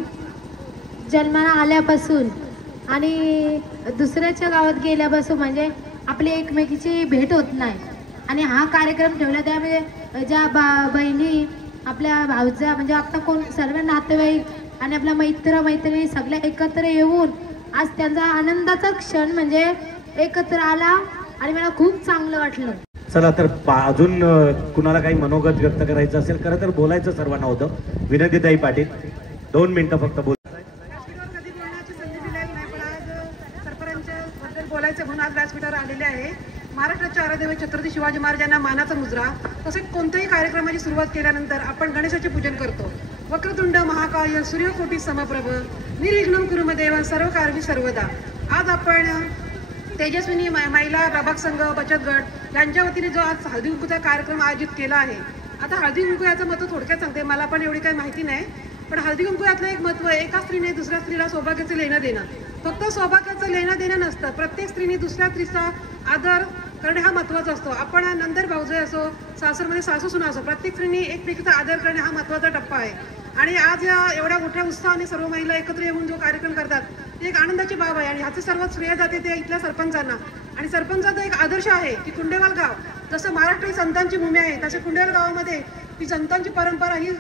जन्माला आल्यापासून आणि दुसऱ्याच्या गावात गेल्यापासून म्हणजे आपली एकमेकीची भेट होत नाही आणि हा कार्यक्रम ठेवला त्यामध्ये ज्या बहिणी आपल्या भाऊजा म्हणजे आपला कोण सर्व नातेवाईक आणि आपल्या मैत्रिणी सगळ्या एकत्र येऊन आज त्यांचा आनंदाचा क्षण म्हणजे एकत्र आला आणि मला खूप चांगलं वाटलं. चला तर अजून कुणाला काही मनोगत व्यक्त करायचं असेल, खरं तर बोलायचं सर्वांना होतं. विनंतीताई पाटील 2 मिनिटं फक्त बोल. सरपंचाबद्दल बोलायचं म्हणून आज व्यासपीठावर आलेले आहे. महाराष्ट्राच्या आराध्यदैवत छत्रपती शिवाजी महाराजांना मानाचा मुजरा. तसेच कोणत्याही कार्यक्रमाची सुरुवात केल्यानंतर आपण गणेशाचे पूजन करतो. वक्रतुंड महाकाय सूर्यकोटी समप्रभ निर्विघ्नं कुरु मे देव सर्व कार्य सर्वदा. आज आपण तेजस्विनी महिला प्रभाग संघ बचत गट यांच्या वतीने जो आज हळदी कुंकूचा कार्यक्रम आयोजित केला आहे. आता हळदी कुंकू याचं महत्त्व थोडक्यात सांगते, मला पण एवढी काही माहिती नाही, पण हळदी कुंकू यातलं एक महत्त्व एका स्त्रीने दुसऱ्या स्त्रीला सौभाग्याचं लेणं देणं. फक्त सौभाग्याचं लेणं देणं नसतं, प्रत्येक स्त्रीने दुसऱ्या स्त्रीचा आदर करणे हा महत्त्वाचा असतो. आपण नंतर भाऊजाई असो, सासरमध्ये सासू सुना असो, प्रत्येक स्त्रीने एकमेकीचा आदर करणे हा महत्त्वाचा टप्पा आहे. आणि आज या एवढ्या मोठ्या उत्साहाने सर्व महिला एकत्र येऊन जो कार्यक्रम करतात ती एक आनंदाची बाब आहे आणि ह्याचे सर्वात श्रेय जाते ते इथल्या सरपंचांना. आणि सरपंचाचा एक आदर्श आहे की कुंडेवाल गाव जसं महाराष्ट्र ही संतांची भूमी आहे, तसे कुंडेवाल गावामध्ये ही संतांची परंपरा ही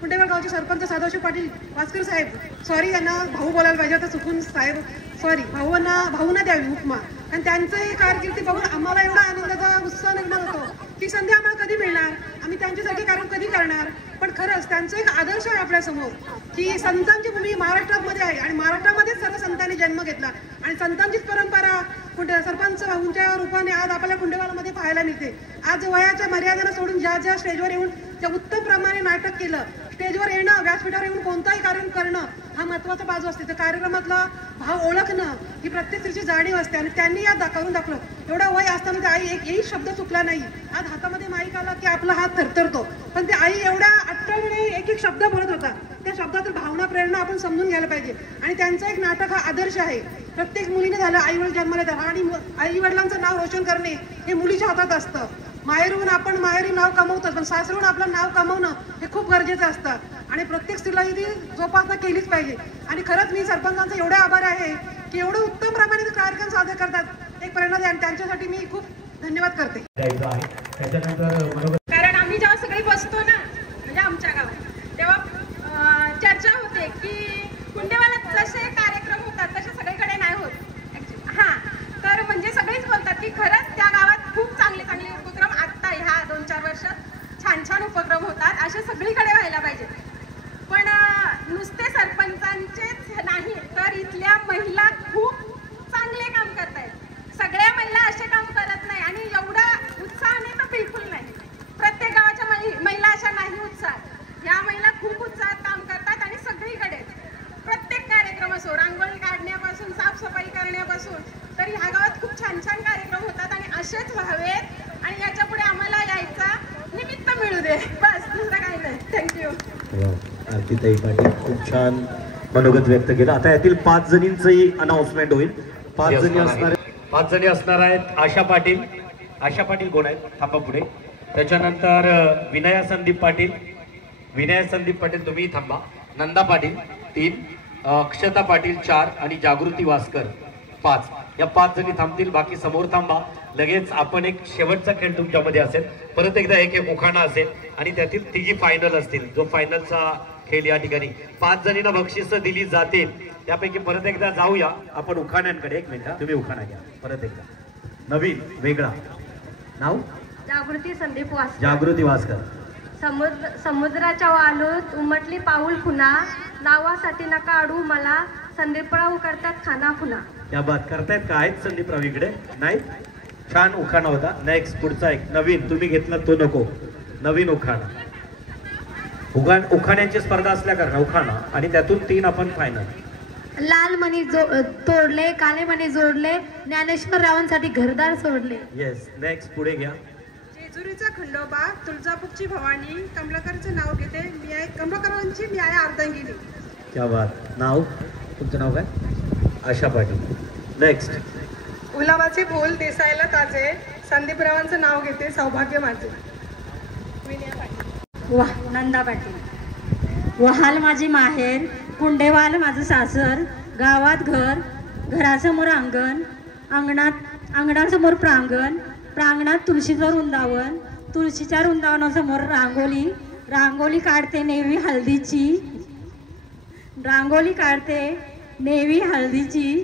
कुंडेवाल गावचे सरपंच सदाशिव पाटील वास्कर साहेब, सॉरी यांना भाऊ बोलायला पाहिजे आता चुकून साहेब, सॉरी भाऊंना द्यावी उपमा. आणि त्यांचं हे कारकिर्दी बघून आम्हाला एवढा आनंदाचा उत्साह निर्माण होतो की संधी आम्हाला कधी मिळणार, आम्ही त्यांच्यासाठी कार्यक्रम कधी करणार. पण खरंच त्यांचा एक आदर्श आहे आपल्यासमोर की संतांची भूमी महाराष्ट्रामध्ये आहे आणि महाराष्ट्रामध्येच सर्व संतांनी जन्म घेतला आणि संतांचीच परंपरा सरपंच भाऊंच्या रूपाने आज आपल्या कुंडेवालामध्ये पाहायला मिळते. आज वयाच्या मर्यादेला सोडून ज्या स्टेजवर येऊन त्या उत्तम प्रमाणे नाटक केलं, स्टेजवर येणं, व्यासपीठावर येऊन कोणताही कार्यक्रम करणं हा महत्त्वाचा बाजू असते. त्या कार्यक्रमातला भाव ओळखणं ही प्रत्येक स्त्रीची जाणीव असते आणि त्यांनी या करून दाखवलं. एवढा वय असताना आई एकही शब्द चुकला नाही. आज हातामध्ये माईक आला की आपला हात थरथरतो, पण ते आई एवढ्या अट्टळीने एक शब्द बोलत होता. त्या शब्दातील भावना प्रेरणा आपण समजून घ्यायला पाहिजे. आणि त्यांचं एक नाटक हा आदर्श आहे. प्रत्येक मुलीने झालं आईवडील जन्माला द्या आणि आईवडिलांचं नाव रोशन करणे हे मुलीच्या हातात असतं. माहेरून आपण माहेरी नाव कमवतो, पण सासरून आपलं नाव कमवणं हे खूप गरजेचं असतं आणि प्रत्येक स्त्रीला ही ती जोपासना केलीच पाहिजे. आणि खरंच मी सरपंचांचा एवढे आभार आहे की एवढं उत्तम प्रमाणे कार्यक्रम सादर करतात, एक प्रेरणा द्या. त्यांच्यासाठी मी खूप धन्यवाद करते. कारण आम्ही जेव्हा सगळे बसतो ना म्हणजे आमच्या गावात तेव्हा चर्चा होते की कुंडेवालात जसे कार्यक्रम होतात तसे सगळीकडे नाही होत. हां, तर म्हणजे सगळेच बोलतात की खरंच त्या गावात खूप चांगले चांगले उपक्रम आत्ता ह्या 2-4 वर्षात छान छान उपक्रम होतात, असे सगळीकडे व्हायला पाहिजे. पण नुसते सरपंचांचेच नाही तर इथल्या महिला खूप चांगले काम करत आहेत. सगळ्या महिला असे काम करत नाही आणि एवढा उत्साहाने तर बिलकुल नाही. प्रत्येक गावाच्या महिला अशा नाही उत्साहात. या महिला खूप उत्साहात काम करतात आणि सगळीकडे प्रत्येक कार्यक्रम असो, रांगोळी काढण्यापासून साफसफाई करण्यापासून, तर ह्या गावात खूप छान छान कार्यक्रम होतात आणि असेच व्हावेत आणि याच्या पुढे आम्हाला यायचा निमित्त मिळू दे, बस दुसरं काही नाही. थँक्यू. आरतीताई पाटील खूप छान मनोगत व्यक्त केलं. आता यातील 5 जणींचंही अनाउन्समेंट होईल. 5 जणी असणार आहेत. आशा पाटील. आशा पाटील कोण आहेत? थांबा पुढे. त्याच्यानंतर विनया संदीप पाटील. विनया संदीप पाटील तुम्ही थांबा. नंदा पाटील 3, अक्षता पाटील 4 आणि जागृती वास्कर 5. या 5 जणी थांबतील, बाकी समोर थांबा. लगेच आपण एक शेवटचा खेळ तुमच्यामध्ये असेल. परत एकदा एक उखाणा असेल आणि त्यातील 3 फायनल असतील. जो फायनलचा खेळ या ठिकाणी 5 जणींना बक्षिसं दिली जातील. त्यापैकी परत एकदा जाऊया आपण उखाण्यांकडे. 1 मिनिट, तुम्ही उखाणा घ्या परत एकदा. नवीन वेगळा नाव जागृती संदीप वास्कर. जागृती वास्कर. समुद्राच्या वालूत उमटली पाऊल खुना, नावासाठी नका अडू मला, संदीपराव करतात खाना खुना. या बात करतायत का? आहेत संदीपराव इकडे? नाही. छान उखाणा होता. नेक्स्ट पुढचा एक नवीन तुम्ही घेतला तो नको. नवीन उखाणा. उखाण्यांची स्पर्धा असल्या कारण उखाणा आणि त्यातून 3 आपण फायनल. लाल मणी तोडले, काले मणी जोडले, ज्ञानेश्वर रावांसाठी घरदार सोडले. येस. नेक्स्ट पुढे घ्या. जेजुरीचा खंडोबा, तुळजापूरची भवानी, कमलाकरचं नाव घेते मी, कमलाकरांची मी आहे अर्धांगिनी. क्या बात. नाव तुमचं नाव काय? आशा पाटील. नेक्स्ट. गुलाबाचे फूल दिसायला ताजे, संदीपरावांचं नाव घेते सौभाग्य माझे. वाह. नंदा पाटील. वहाल माझी माहेर, कुंडेवाल माझं सासर, गावात घर, घरासमोर अंगण, अंगणासमोर प्रांगण, प्रांगणात तुळशीचं वृंदावन, तुळशीच्या वृंदावनासमोर रांगोली, रांगोली काढते नेवी हळदीची, रांगोली काढते नेवी हळदीची,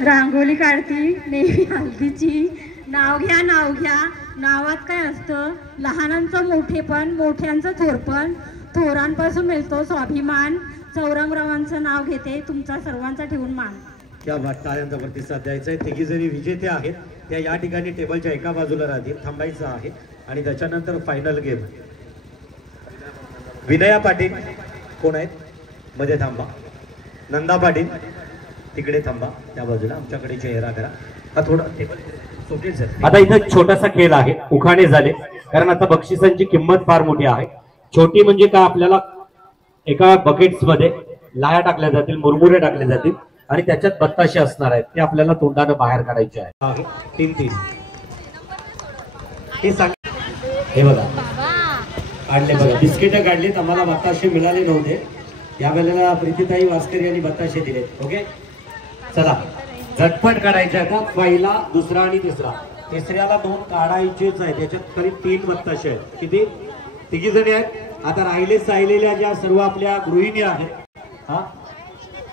रांगोली काढते नेवी हळदीची. नाव घ्या नाव घ्या, नावात काय असतं? लहानांचं मोठेपण, मोठ्यांचं थोरपण, थोरांपासून मिळतो स्वाभिमान. चौरंगरावांचं नाव घेते तुमचा सर्वांचा ठेवून मान. त्या टाळ्यांचा प्रतिसाद द्यायचा आहे. 3 जणी विजेते आहेत त्या या ठिकाणी टेबलच्या एका बाजूला राहतील. थांबायचं आहे आणि त्याच्यानंतर फायनल गेम. विनया पाटील कोण आहेत? मध्ये थांबा. नंदा पाटील तिकडे थांबा त्या बाजूला. आमच्याकडे चेहरा करा. हा थोडा टेबल सोटेल सर. आता इथं छोटासा खेळ आहे. उखाणे झाले कारण आता बक्षिसांची किंमत फार मोठी आहे. छोटी म्हणजे काय? आपल्याला एका बकेट्स मध्ये लाया टाकल्या जातील, मुरमुरे टाकले जातील आणि त्याच्यात बत्ताशे असणार आहेत. ते आपल्याला तोंडानं बाहेर काढायचे आहे. 3 हे सांग. हे बघा काढले बघा. बिस्किट काढलीत. आम्हाला बत्ताशे मिळाले नव्हते. या वेळेला प्रीतीताई वास्कर यांनी बत्ताशे दिलेत. ओके चला झटपट काढायचे आता. पहिला, दुसरा आणि तिसरा. तिसऱ्याला 2 काढायचेच आहेत. त्याच्यात तरी 3 बत्ताशे आहेत. किती? 3 जणी आहेत. आता राहिलेल्या ज्या सर्व आपल्या गृहिणी आहेत हा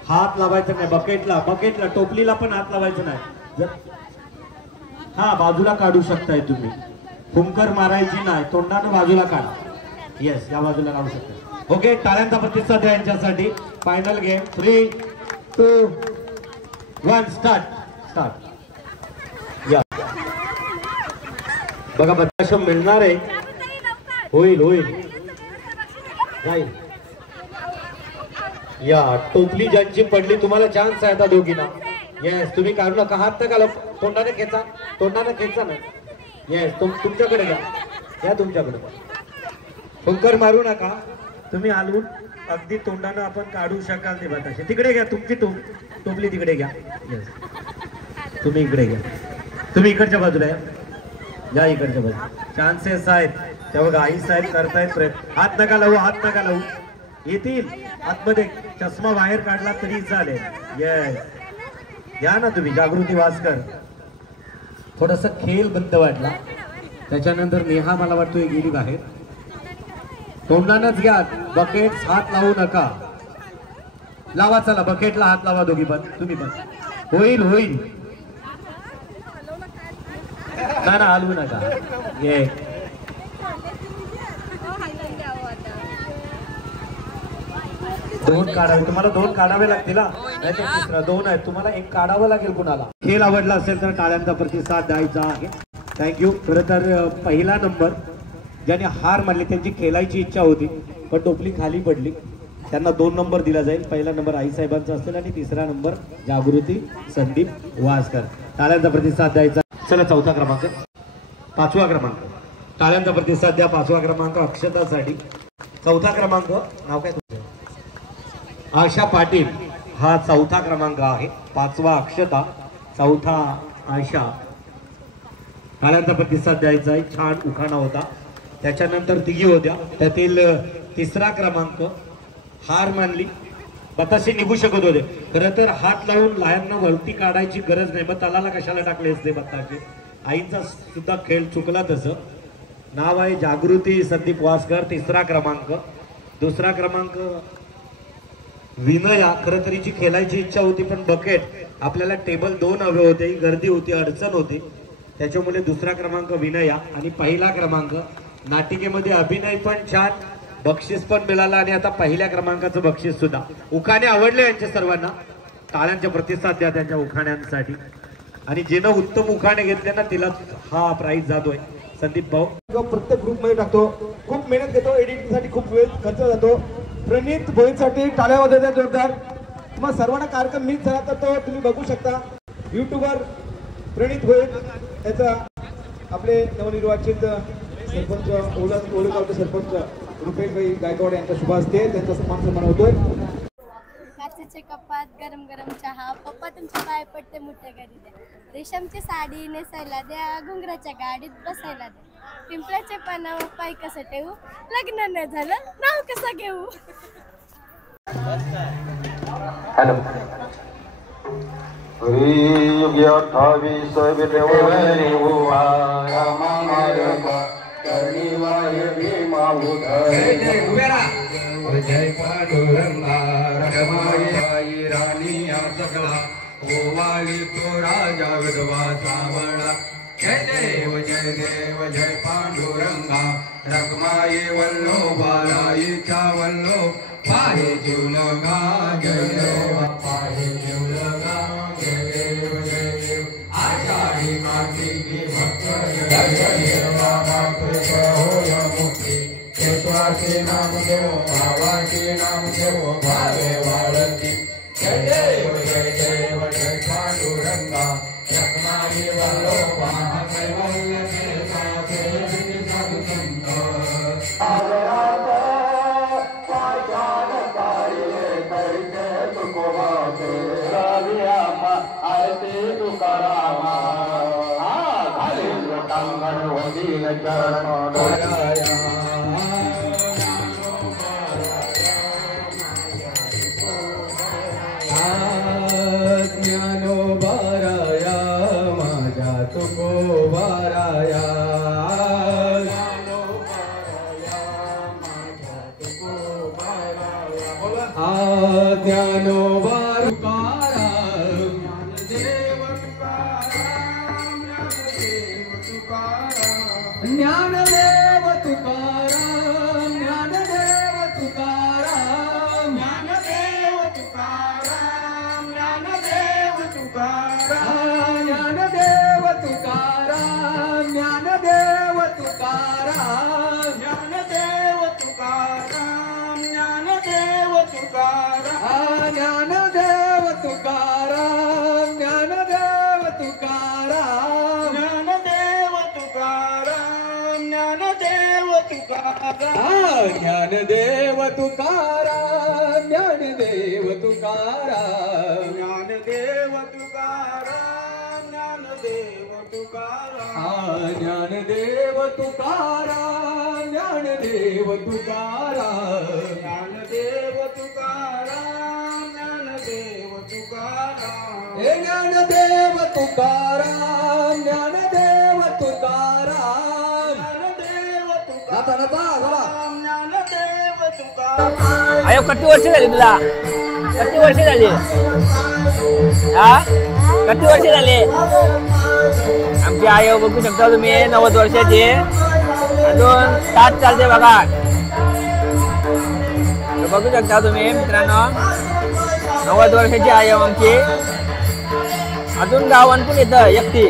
हात लावायचा नाही बकेटला टोपलीला पण हात लावायचं नाही. हा बाजूला काढू शकताय तुम्ही. फुंकर मारायची नाही. तोंडानं बाजूला काढा. येस या बाजूला काढू शकता. ओके टाळ्यांचा प्रतिसाद द्या यांच्यासाठी. Final game. 3, 2, 1 स्टार्ट. या बघा बत्ताशे मिळणार आहे. होईल जाईल. या टोपली ज्यांची पडली तुम्हाला चान्स आहे आता दोघींना. येस तुम्ही काढू नका. हात नका तोंडाने खेचा ना. येस तुमच्याकडे घ्या तुमच्याकडे. फुंकर मारू नका तुम्ही. हलवून अगदी तोंडानं आपण काढू शकाल ते बताशे. तिकडे घ्या तुमची टोपली तिकडे घ्या. तुम्ही इकडे घ्या. तुम्ही इकडच्या बाजूला या इकडच्या बाजूला. चान्सेस आहेत त्या बघा. आई साहेब करतायत प्रयत्न. हात नका लावू, हात नका लावू. येतील आतमध्ये. चष्मा बाहेर काढला तरी चालेल. येस घ्या ना तुम्ही. जागृती वासकर. थोडासा खेळ बंद वाटला. त्याच्यानंतर नेहा मला वाटतोय गेली बाहेर. तोंडानच घ्या. बकेट हात लावू नका. लावा चला बकेटला हात लावा दोघी पण. तुम्ही पण. होईल होईल. ना हलवू नका. ये दोन काढावे. तुम्हाला दोन काढावे लागतील ना. नाही तर तिसरा दोन आहेत. तुम्हाला एक काढावं लागेल कुणाला. खेळ आवडला असेल तर टाळ्यांचा प्रतिसाद द्यायचा आहे. थँक्यू. खरं तर पहिला नंबर ज्याने हार मानली त्यांची खेळायची इच्छा होती पण टोपली खाली पडली. त्यांना 2 नंबर दिला जाईल. पहिला नंबर आईसाहेबांचा असेल आणि तिसरा नंबर जागृती संदीप वासकर. टाळ्यांचा प्रतिसाद द्यायचा. चला चौथा क्रमांक. 5वा क्रमांक. टाळ्यांचा प्रतिसाद द्या. 5वा क्रमांक अक्षतासाठी. चौथा क्रमांक नाव काय तुमचं? आशा पाटील. हा चौथा क्रमांक आहे. 5वा अक्षता, चौथा आशा. टाळ्यांचा प्रतिसाद द्यायचा आहे. छान उखाणा होता. त्याच्यानंतर तिघी होत्या. त्यातील तिसरा क्रमांक हार मानली. बताशे निघू शकत होते. खरं तर हात लावून लायांना वरती काढायची गरज नाही. मग तलाला कशाला टाकले असते बताशे. आईचा सुद्धा खेळ चुकला तसं. नाव आहे जागृती संदीप वासकर. तिसरा क्रमांक. दुसरा क्रमांक विनया. खरं तरीची खेळायची इच्छा होती पण बकेट आपल्याला टेबल 2 हवे होते. गर्दी होती, अडचण होती. त्याच्यामुळे दुसरा क्रमांक विनया. आणि पहिला क्रमांक नाटिकेमध्ये अभिनय पण छान, बक्षीस पण मिळाला आणि आता पहिल्या क्रमांकाचं बक्षीस सुद्धा. उखाणे आवडले यांच्या सर्वांना. टाळ्यांचा प्रतिसाद द्या त्यांच्या उखाण्यांसाठी. आणि जेनं उत्तम उखाणे घेतले ना तिला हा प्राइज जातोय. संदीप भाऊ. प्रत्येक ग्रुप मध्ये टाकतो. खूप मेहनत घेतो. एडिटिंग साठी खूप वेळ खर्च जातो. प्रणित भोईसाठी टाळ्या वाजवतात जोरदार. मग सर्वांना कार्यक्रम मिस झाला तर तो तुम्ही बघू शकता युट्यूबवर. प्रणित भोई याचा आपले नवनिर्वाचित सरपंच ओळगावचे सरपंच रुपेशभाई गायकवाड यांच्या शुभ हस्ते त्यांचा सन्मान होतोय. काचेचे कपात, गरम गरम चहा, पप्पा तुमच्या पाय पडते मोठ्या घरी द्या. रेशमची साडी नेसायला द्या, घुंगराच्या गाडीत बसायला द्या. पिंपळाचे पानावर पाय कसं ठेवू, लग्न नाही झालं नाव कसं घेऊ. हॅलो. युगे 28 विदेवरी उवा जय पांडुरंगा रमाई राणी सगळा ओवाळी तो राजा विधवा सावळा. जय देव जय पांडुरंगा रखमाई वल्लो बाराईचा वल्लो पाहे जीवलगा. जय देव पाहे जीवलगा. जय देव आषाढी कार्तिकी भक्त केशवाचे नाम देव भावाचे नाम देव भावे वाळती. जय देव जय पांडुरंगा रखमाई वल्लोबा कैवल्य आरती तुकारामा घालील टांगण वदीन चरण दयाया. ज्ञानोबाराया माझ्या तुकोबाराया. ज्ञानोबार ज्ञानदेव तुकाराम ज्ञानदेव तुकाराम ज्ञानदेव तुकाराम ज्ञानदेव तुकाराम ज्ञानदेव तुकाराम ज्ञानदेव तुकाराम ज्ञानदेव तुकाराम ज्ञानदेव तुकाराम ज्ञानदेव तुकाराम ज्ञानदेव तुकाराम ज्ञानदेव तुकाराम ज्ञानदेव तुकाराम ज्ञानदेव तुकाराम ज्ञानदेव तुकाराम ज्ञानदेव तुकाराम ज्ञानदेव तुकाराम ज्ञानदेव तुकाराम ज्ञानदेव तुकाराम ज्ञानदेव तुकाराम ज्ञानदेव तुकाराम हे ज्ञानदेव तुकाराम ज्ञानदेव तुकाराम ज्ञानदेव तुकाराम ज्ञानदेव तुकाराम अयो किती वर्ष झाली तुला किती वर्ष झाली हा किती वर्ष झाली आमची आई बघू शकता तुम्ही 90 वर्षाची अजून 7 चालते बघा बघू शकता तुम्ही मित्रांनो 90 वर्षाची आई आमची अजून गावात पण येतं एकटी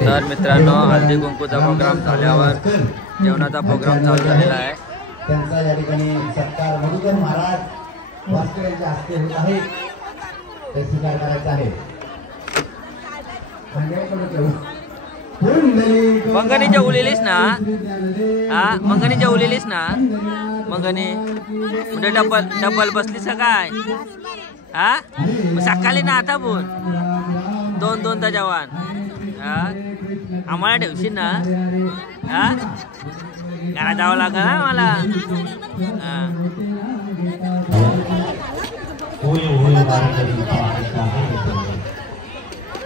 तर मित्रांनो हळदी कुंकूचा प्रोग्राम झाल्यावर जेवणाचा प्रोग्राम चालू झालेला आहे त्यांचा या ठिकाणी सत्कार मधुकर महाराज वास्कर यांच्या हस्ते होत आहे ते स्वीकार करायचा आहे मंगनी जेवलेलीस ना हा मंगनी जेवलेलीस ना मंगनी म्हणजे डबल बसलीस काय हा सकाळी ना आता पण दोन जवान हा आम्हाला ठेवशील ना हा घरात जावं लागेल ना मला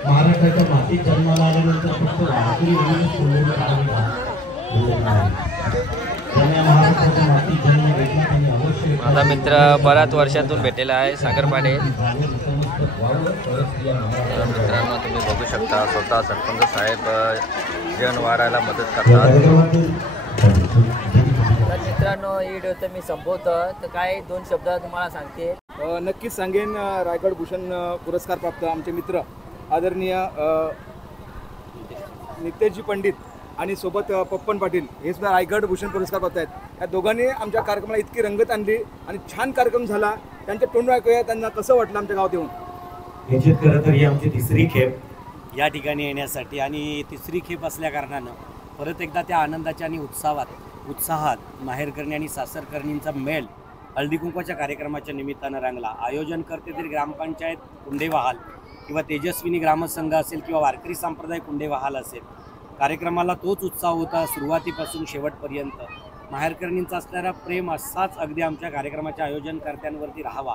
महाराष्ट्राच्या मातीत जन्माला आल्यानंतर फक्त वारकरी माझा मित्र बऱ्याच वर्षातून भेटलेला आहे सागर पाडे मित्रांनो तुम्ही बघू शकता स्वतः सरपंच साहेब जेवण वाढायला मदत करतात तर मित्रांनो ही व्हिडिओ तर मी संपवतो तर काय 2 शब्द तुम्हाला सांगते नक्कीच सांगेन रायगड भूषण पुरस्कार प्राप्त आमचे मित्र आदरणीय नितेशजी पंडित आणि सोबत पप्पन पाटील हे सुद्धा रायगड भूषण पुरस्कार प्राप्त आहेत या दोघांनी आमच्या कार्यक्रमाला इतकी रंगत आणली आणि छान कार्यक्रम झाला त्यांच्या तोंडून ऐकूया त्यांना कसं वाटलं आमच्या गावात येऊन याच्यात खरं तर ही आमची 3री खेप या ठिकाणी येण्यासाठी आणि 3री खेप असल्या कारणानं परत एकदा त्या आनंदाच्या आणि उत्साहात माहेरकर्णी आणि सासरकर्णींचा मेळ हळदी कुंकवाच्या कार्यक्रमाच्या निमित्तानं रंगला आयोजन करते तरी ग्रामपंचायत कुंडेवाहाल किंवा तेजस्विनी ग्रामसंघ असेल किंवा वारकरी संप्रदाय कुंडेवाहाल असेल कार्यक्रमाला तोच उत्साह होता सुरुवातीपासून शेवटपर्यंत माहेरकर्णींचा असणारा प्रेम असाच अगदी आमच्या कार्यक्रमाच्या आयोजनकर्त्यांवरती राहावा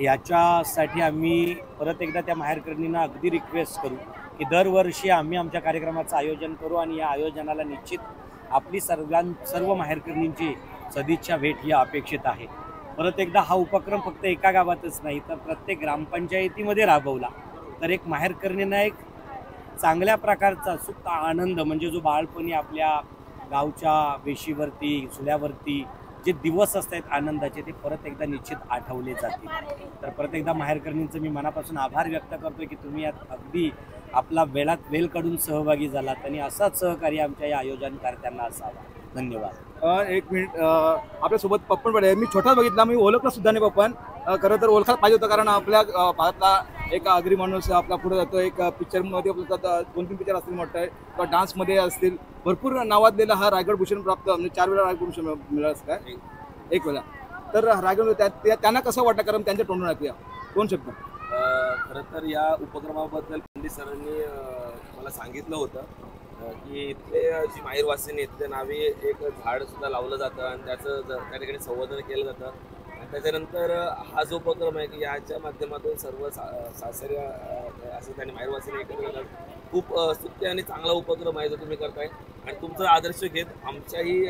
याच्यासाठी आम्ही परत एकदा त्या माहेरकर्णींना अगदी रिक्वेस्ट करू की दरवर्षी आम्ही आमच्या कार्यक्रमाचं आयोजन करू आणि या आयोजनाला निश्चित आपली सर्व माहेरकर्णींची सदिच्छा भेट ही अपेक्षित आहे परत एकदा हा उपक्रम फक्त एका गावातच नाही तर प्रत्येक ग्रामपंचायतीमध्ये राबवला तर एक माहेरकर्णींना एक चांगल्या प्रकारचा सुप्त आनंद म्हणजे जो बाळपणी आपल्या गावच्या वेशीवरती चुल्यावरती जे दिवस असतात आनंदाचे ते परत एकदा निश्चित आठवले जातील तर परत एकदा माहेरकर्णींचं मी मनापासून आभार व्यक्त करतोय की तुम्ही यात अगदी आपला वेळात वेळ काढून सहभागी झालात आणि असाच सहकार्य आमच्या या आयोजनकर्त्यांना असावा धन्यवाद एक मिनिट आपल्यासोबत पप्पन पाटील मी छोटा बघितला मी ओळखला सुद्धा नाही पप्पन खरं तर ओळखायला पाहिजे होतं कारण आपल्या भारतातला एक आगरी माणूस आपला पुढे जातो एक पिक्चरमध्ये आपलं 2-3 पिक्चर असतील मोठं आहे किंवा डान्समध्ये असतील भरपूर नावाजलेला हा रायगड भूषण प्राप्त म्हणजे 4 वेळा रायगड भूषण मिळालं काय 1 वेळा तर रायगड त्यांना कसं वाटतं कारण त्यांच्या तोंडून ऐकूया 2 शब्द खरं तर या उपक्रमाबद्दल पंडित सरांनी मला सांगितलं होतं की इथले जी माहेरवासींनी इथल्या नावे एक झाड सुद्धा लावलं जातं आणि त्याचं त्या ठिकाणी संवर्धन केलं जातं आणि त्याच्यानंतर हा जो उपक्रम आहे की याच्या माध्यमातून सर्व सासऱ्या असं त्यांनी माहेरवासींनी एकत्र खूप स्तुत्य आणि चांगला उपक्रम आहे जो तुम्ही करताय आणि तुमचा आदर्श घेत आमच्याही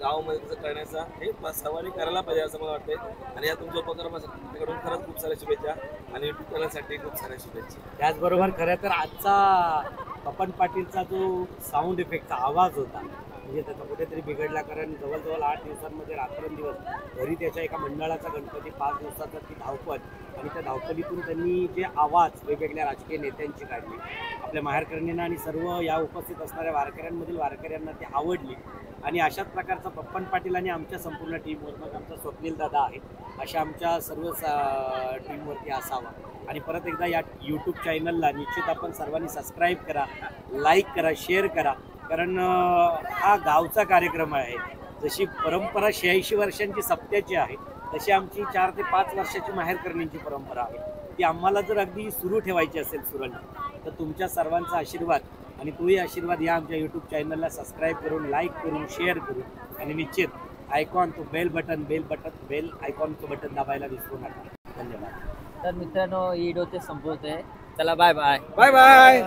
गावामध्ये तसं करण्याचा हे सर्वांनी करायला पाहिजे असं मला वाटतंय. आणि या तुमच्या उपक्रमाकडून खरंच खूप साऱ्या शुभेच्छा आणि युट्यूब चॅनलसाठी खूप साऱ्या शुभेच्छा. त्याचबरोबर खरं तर आजचा पपन पाटीलचा जो साऊंड इफेक्टचा आवाज होता म्हणजे त्याचा कुठेतरी बिघडला, कारण जवळजवळ 8 दिवसांमध्ये रात्रंदिवस घरी त्याच्या एका मंडळाचा गणपती 5 दिवसाचा ती धावपळ आणि त्या धावपळीतून त्यांनी जे आवाज वेगवेगळ्या राजकीय नेत्यांची काढली, आपल्या माहेरकर्णींना आणि सर्व या उपस्थित असणाऱ्या वारकऱ्यांमधील वारकऱ्यांना ती आवडली. आणि अशाच प्रकारचा पप्पन पाटील आणि आमच्या संपूर्ण टीमवर मग आमचा स्वप्नील दादा आहे अशा आमच्या सर्व टीमवरती असावा. आणि परत एकदा या यूट्यूब चॅनलला निश्चित आपण सर्वांनी सबस्क्राईब करा, लाईक करा, शेअर करा, कारण हा गावचा कार्यक्रम आहे. जशी परंपरा 86 वर्षांची सप्त्याची आहे तशी आमची 4 ते 5 वर्षाची माहेरकर्णींची परंपरा आहे. ती आम्हाला जर अगदी सुरू ठेवायची असेल सुरळीत तर तुमच्या सर्वांचा आशीर्वाद आणि तोही आशीर्वाद या आमच्या यूट्यूब चॅनलला सबस्क्राईब करून, लाईक करून, शेअर करून आणि निश्चित आयकॉन तो बेल आयकॉनचं बटन दाबायला विसरू नका. धन्यवाद. तर मित्रांनो ही व्हिडिओ ते संपवतोय. चला बाय बाय. Bye bye.